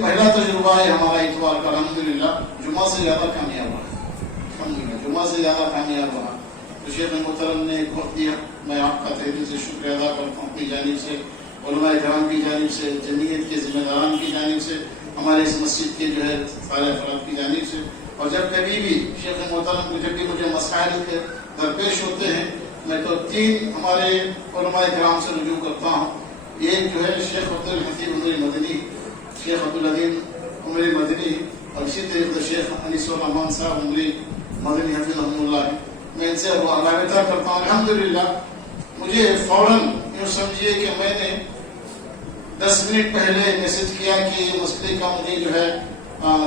پہلا تجربہ ہے ہمارا اتوار کا، الحمدللہ جمعہ سے زیادہ کامیاب رہا، الحمدللہ جمعہ سے زیادہ کامیاب رہا۔ تو شیخ محترم نے ایک وقت دیا، میں آپ کا تہہ دل سے شکریہ ادا کرتا ہوں، اپنی جانب سے، علماء کرام کی جانب سے، جمعیت کے ذمہ داران کی جانب سے، ہمارے اس مسجد کے جو ہے سارے افراد کی جانب سے۔ اور جب کبھی بھی شیخ محترم کو جب بھی مجھے مسائل کے درپیش ہوتے ہیں، میں تو 3 ہمارے علماء کرام سے رجوع کرتا ہوں۔ ایک جو ہے شیخ عبدالحفیظ عمری مدنی، شیخ عبدالعظیم عمری مدنی، اور اسی طریقے شیخ انیس الرحمان صاحب عمری مدنی حفظہ اللہ، میں ان سے رابطہ کرتا ہوں۔ الحمدللہ مجھے فوراً یوں سمجھیے کہ میں نے 10 منٹ پہلے میسج کیا کہ یہ مسئلے کا مجھے جو ہے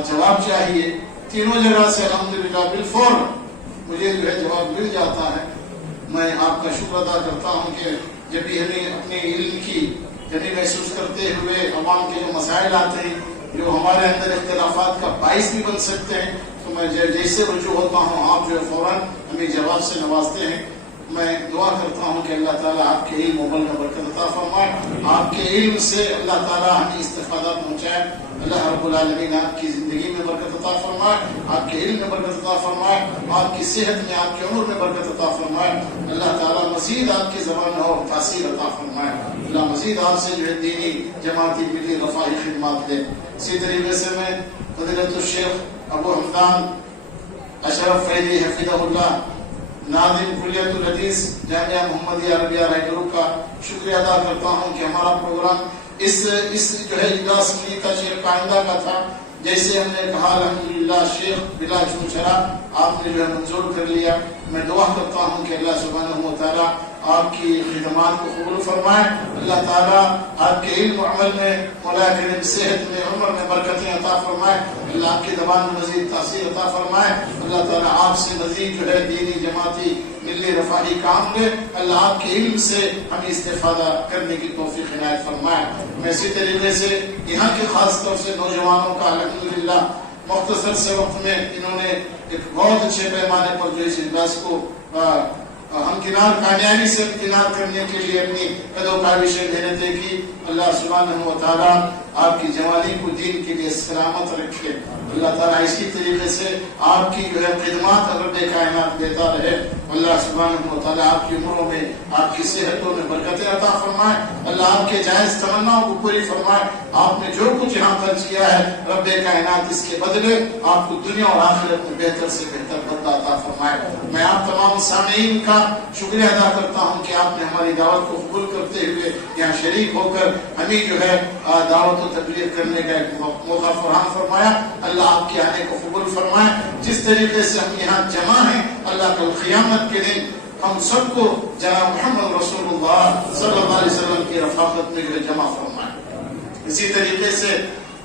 جواب چاہیے، تینوں جگہ سے الحمدللہ بالفور مجھے جو ہے جواب مل جاتا ہے۔ میں آپ کا شکر ادا کرتا ہوں کہ جب بھی ہمیں اپنے علم کی کمی محسوس کرتے ہوئے عوام کے جو مسائل آتے ہیں جو ہمارے اندر اختلافات کا باعث بھی بن سکتے ہیں، تو میں جیسے رجوع ہوتا ہوں آپ جو ہے فوراً ہمیں جواب سے نوازتے ہیں۔ میں دعا کرتا ہوں کہ اللہ تعالیٰ آپ کے علم و عمل میں برکت عطا فرمائے، آپ کے علم سے اللہ تعالیٰ ہمیں استفادہ پہنچائے۔ اللہ رب العالمین آپ کی زندگی میں برکت عطا فرمائے، آپ کے علم میں برکت عطا فرمائے، آپ کی صحت میں، آپ کے عمر میں برکت عطا فرمائے۔ اللہ تعالیٰ مزید آپ کی زبان میں اور تاثیر عطا فرمائے۔ اللہ مزید آپ سے جو ہے دینی جماعتی ملی رفاہی خدمات دے۔ اسی طریقے سے میں فضیلت الشیخ ابو حمدان اشرف فیضی حفظہ اللہ ناظم کلیت الحدیث جامعہ محمدیہ عربیہ رائے گروپ کا شکریہ ادا کرتا ہوں کہ ہمارا پروگرام اس جو ہے اجلاس نہیں تھا، شیخ آئندہ کا تھا۔ جیسے ہم نے کہا الحمدللہ شیخ بلا چونچرا آپ نے جو ہے منظور کر لیا۔ میں دعا کرتا ہوں کہ اللہ سبحانہ و تعالیٰ آپ کی خدمات کو قبول فرمائے، اللہ تعالیٰ آپ کے علم و عمل میں، مولا کریم صحت میں، عمر میں برکتیں عطا فرمائے، اللہ آپ کی زبان میں مزید تاثیر عطا فرمائے، اللہ تعالیٰ آپ سے مزید جو ہے دینی جماعتی ملی لیے رفاہی کام لے. اللہ آپ کے علم سے ہمیں استفادہ کرنے کی توفیق عنایت فرمائے. میں اسی طریقے سے یہاں کے خاص طور سے نوجوانوں کا الحمدللہ مختصر سے وقت میں انہوں نے ایک بہت اچھے پیمانے پر جو اس اجلاس کو ہمکنار کامیابی سے امکنار کرنے کے لیے اپنی قد و کاوشیں محنتیں کی. اللہ سبحانہ و تعالیٰ آپ کی جوانی کو دین کے لیے سلامت رکھے. اللہ تعالیٰ اسی طریقے سے آپ کی جو ہے خدمات رب کائنات دیتا رہے. اللہ سبحانہ و تعالیٰ آپ کی عمروں میں آپ کی صحتوں میں برکتیں عطا فرمائے. اللہ آپ کے جائز تمناؤں کو پوری فرمائے. آپ نے جو کچھ یہاں خرچ کیا ہے رب کائنات اس کے بدلے آپ کو دنیا اور آخرت میں بہتر سے بہتر بدلہ عطا فرمائے. میں آپ تمام سامعین کا شکریہ ادا کرتا ہوں کہ آپ نے ہماری دعوت کو قبول کرتے ہوئے یہاں شریک ہو کر ہمیں جو ہے دعوت و تبلیغ کرنے کا ایک موقع فراہم فرمایا. اللہ آپ کے آنے کو قبول فرمائے. جس طریقے سے ہم یہاں جمع ہیں اللہ کل قیامت کے دن ہم سب کو جناب محمد رسول اللہ صلی اللہ علیہ وسلم کی رفاقت میں جو ہے جمع فرمائے. اسی طریقے سے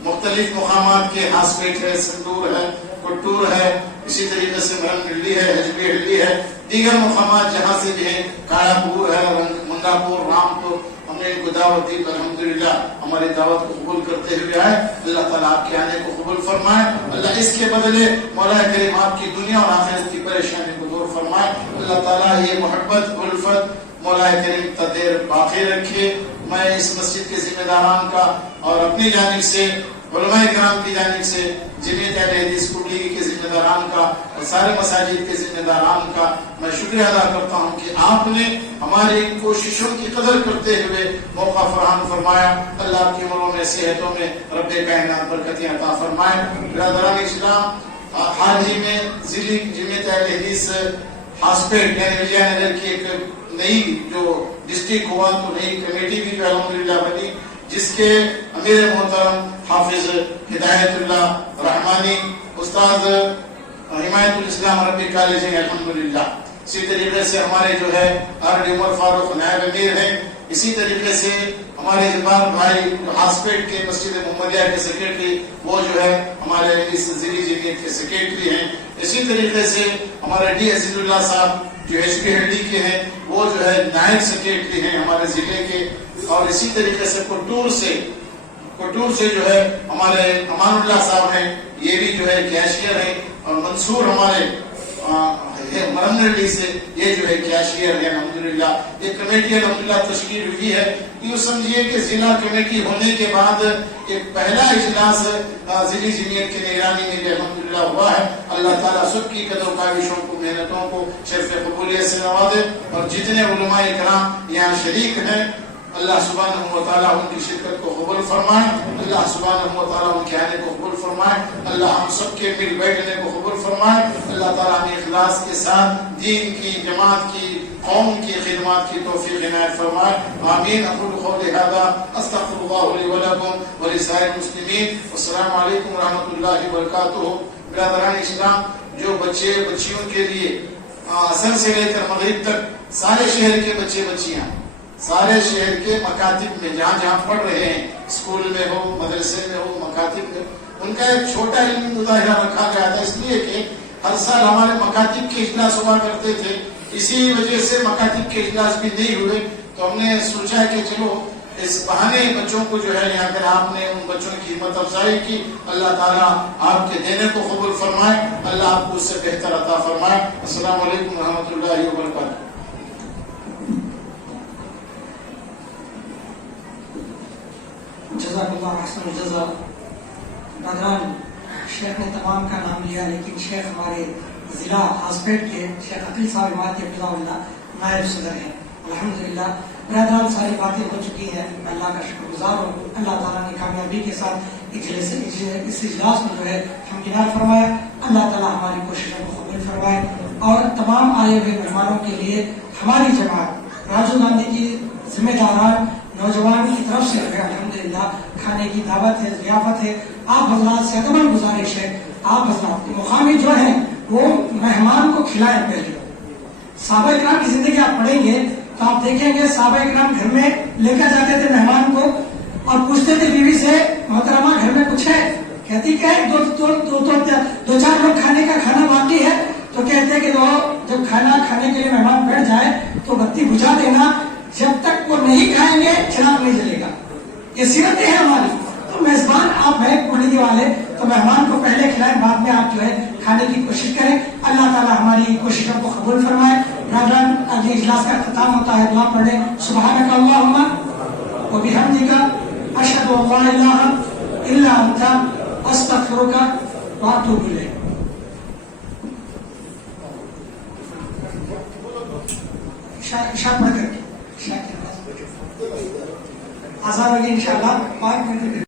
مختلف مقامات کے ہاسپیٹ ہے, سندور ہے, کٹور ہے, اسی طریقے سے مرن ہلی ہے, حجبی ہلی ہے, دیگر مقامات جہاں سے بھی ہیں, کایا پور ہے, منگا پور, رام پور, ہم نے ان کو دعوت دی. الحمدللہ ہماری دعوت کو قبول کرتے ہوئے آئے. اللہ تعالیٰ آپ کے آنے کو قبول فرمائے. اللہ اس کے بدلے مولا کریم آپ کی دنیا اور آخرت کی پریشانی کو دور فرمائے. اللہ تعالیٰ یہ محبت الفت مولا کریم تا دیر باقی رکھے. میں اس مسجد کے ذمہ داران کا اور اپنی جانب سے علماء کرام کی جانب سے جمعیت اہل حدیث کوٹلی کے ذمہ داران کا اور سارے مساجد کے ذمہ داران کا میں شکریہ ادا کرتا ہوں کہ آپ نے ہماری کوششوں کی قدر کرتے ہوئے موقع فراہم فرمایا. اللہ آپ کی عمروں میں صحتوں میں رب کائنات برکتیں عطا فرمائے. برادران اسلام, حال ہی میں ضلع جمعیت اہل حدیث ہاسپیٹ یعنی وجے نگر کی ایک نئی جو ڈسٹرکٹ ہوا تو نئی کمیٹی بھی الحمدللہ بنی جس کے امیر محترم حافظ ہدایت اللہ رحمانی استاد حمایت الاسلام عربی کالج ہیں الحمدللہ. اسی طریقے سے ہمارے جو ہے آر ڈی عمر فاروق نائب امیر ہیں. اسی طریقے سے ہمارے جبار بھائی ہاسپیٹ کے مسجد محمدیہ کے سیکرٹری وہ جو ہے ہمارے اس ضلعی جمعیت کے سیکرٹری ہیں. اسی طریقے سے ہمارے ڈی عزیز اللہ صاحب جو ایچ پی ہلڈی کے ہیں وہ جو ہے نائب سیکرٹری ہیں ہمارے ضلع کے. اور اسی طریقے سے کٹور سے جو ہے ہمارے امان اللہ صاحب ہیں, یہ بھی جو ہے کیشیئر ہیں. اور منصور ہمارے مرنڈی سے یہ جو ہے کیشیئر ہے الحمدللہ. یہ کمیٹی الحمدللہ تشکیل ہوئی ہے. یوں سمجھیے کہ ضلع کمیٹی ہونے کے بعد ایک پہلا اجلاس ضلعی جمعیت کی نگرانی میں بھی الحمدللہ ہوا ہے. اللہ تعالیٰ سب کی قدر و کاوشوں کو محنتوں کو شرف قبولیت سے نوازے. اور جتنے علماء کرام یہاں شریک ہیں اللہ سبحانہ و تعالیٰ ان کی شرکت کو قبول فرمائے. اللہ سبحانہ و تعالیٰ ان کے آنے کو قبول فرمائے. اللہ ہم سب کے مل بیٹھنے کو قبول فرمائے. اللہ تعالیٰ ہمیں اخلاص کے ساتھ دین کی, جماعت کی, قوم کی خدمات کی توفیق عنایت فرمائے. آمین. اقول قولی ھذا استغفر اللہ لی ولکم ولسائر المسلمین. السلام علیکم ورحمۃ اللہ وبرکاتہ. برادران اسلام, جو بچے بچیوں کے لیے عصر سے لے کر مغرب تک سارے شہر کے بچے بچیاں سارے شہر کے مکاتب میں جہاں جہاں پڑھ رہے ہیں, اسکول میں ہو, مدرسے میں ہو, مکاتب میں, ان کا ایک چھوٹا علمی مظاہرہ رکھا گیا تھا. اس لیے کہ ہر سال ہمارے مکاتب کے اجلاس ہوا کرتے تھے, اسی وجہ سے مکاتب کے اجلاس بھی نہیں ہوئے. تو ہم نے سوچا کہ چلو اس بہانے بچوں کو جو ہے یہاں پر آپ نے ان بچوں کی ہمت افزائی کی. اللہ تعالیٰ آپ کے دینے کو قبول فرمائے. اللہ آپ کو اس سے بہتر عطا فرمائے. السلام علیکم ورحمۃ اللہ وبرکاتہ. جزاک اللہ احسن الجزا. برادران, شیخ نے تمام کا نام لیا لیکن شیخ ہمارے ضلع ہاسپیٹ کے شیخ عقیل صاحب امامت حفظہ اللہ نائب صدر ہیں الحمدللہ. برادران, ساری باتیں ہو چکی ہیں. میں اللہ کا شکر گزار ہوں. اللہ تعالیٰ نے کامیابی کے ساتھ اس اجلاس میں جو ہے ہمکنار فرمایا. اللہ تعالیٰ ہماری کوششوں کو قبول فرمائے. اور تمام آئے ہوئے مہمانوں کے لیے ہماری جماعت راجیو گاندھی کی ذمہ داران نوجوان کی طرف سے الحمدللہ کھانے کی دعوت ہے, ضیافت ہے. آپ حضرات سے عدم گزارش ہے, آپ حضرات مقامی جو ہیں وہ مہمان کو کھلائیں. پہلے صحابہ کرام کی زندگی آپ پڑھیں گے تو آپ دیکھیں گے صحابہ کرام گھر میں لے کر جاتے تھے مہمان کو اور پوچھتے تھے بیوی سے, محترمہ گھر میں کچھ ہے؟ کہتی کہ دو چار لوگ کھانے کا کھانا باقی ہے. تو کہ کہتے ہیں کہ وہ جب کھانا کھانے کے لیے مہمان بیٹھ جائے تو بتی بجھا دینا، جب تک وہ نہیں کھائیں گے چراغ نہیں جلے گا. یہ سیرت ہے ہماری. تو میزبان آپ ہیں کوالٹی والے، تو مہمان کو پہلے کھلائیں، بعد میں آپ جو ہے کھانے کی کوشش کریں. اللہ تعالیٰ ہماری کوششوں کو قبول فرمائے. برادران، آج اجلاس کا اختتام ہوتا ہے، دعا پڑھیں. سبحانک اللہم وبحمدک اشہد ان لا الہ الا انت استغفرک واتوب الیک. عشاء پڑھ کر کے عشاء کی نماز آزاد ہوگی انشاءاللہ 5 منٹ.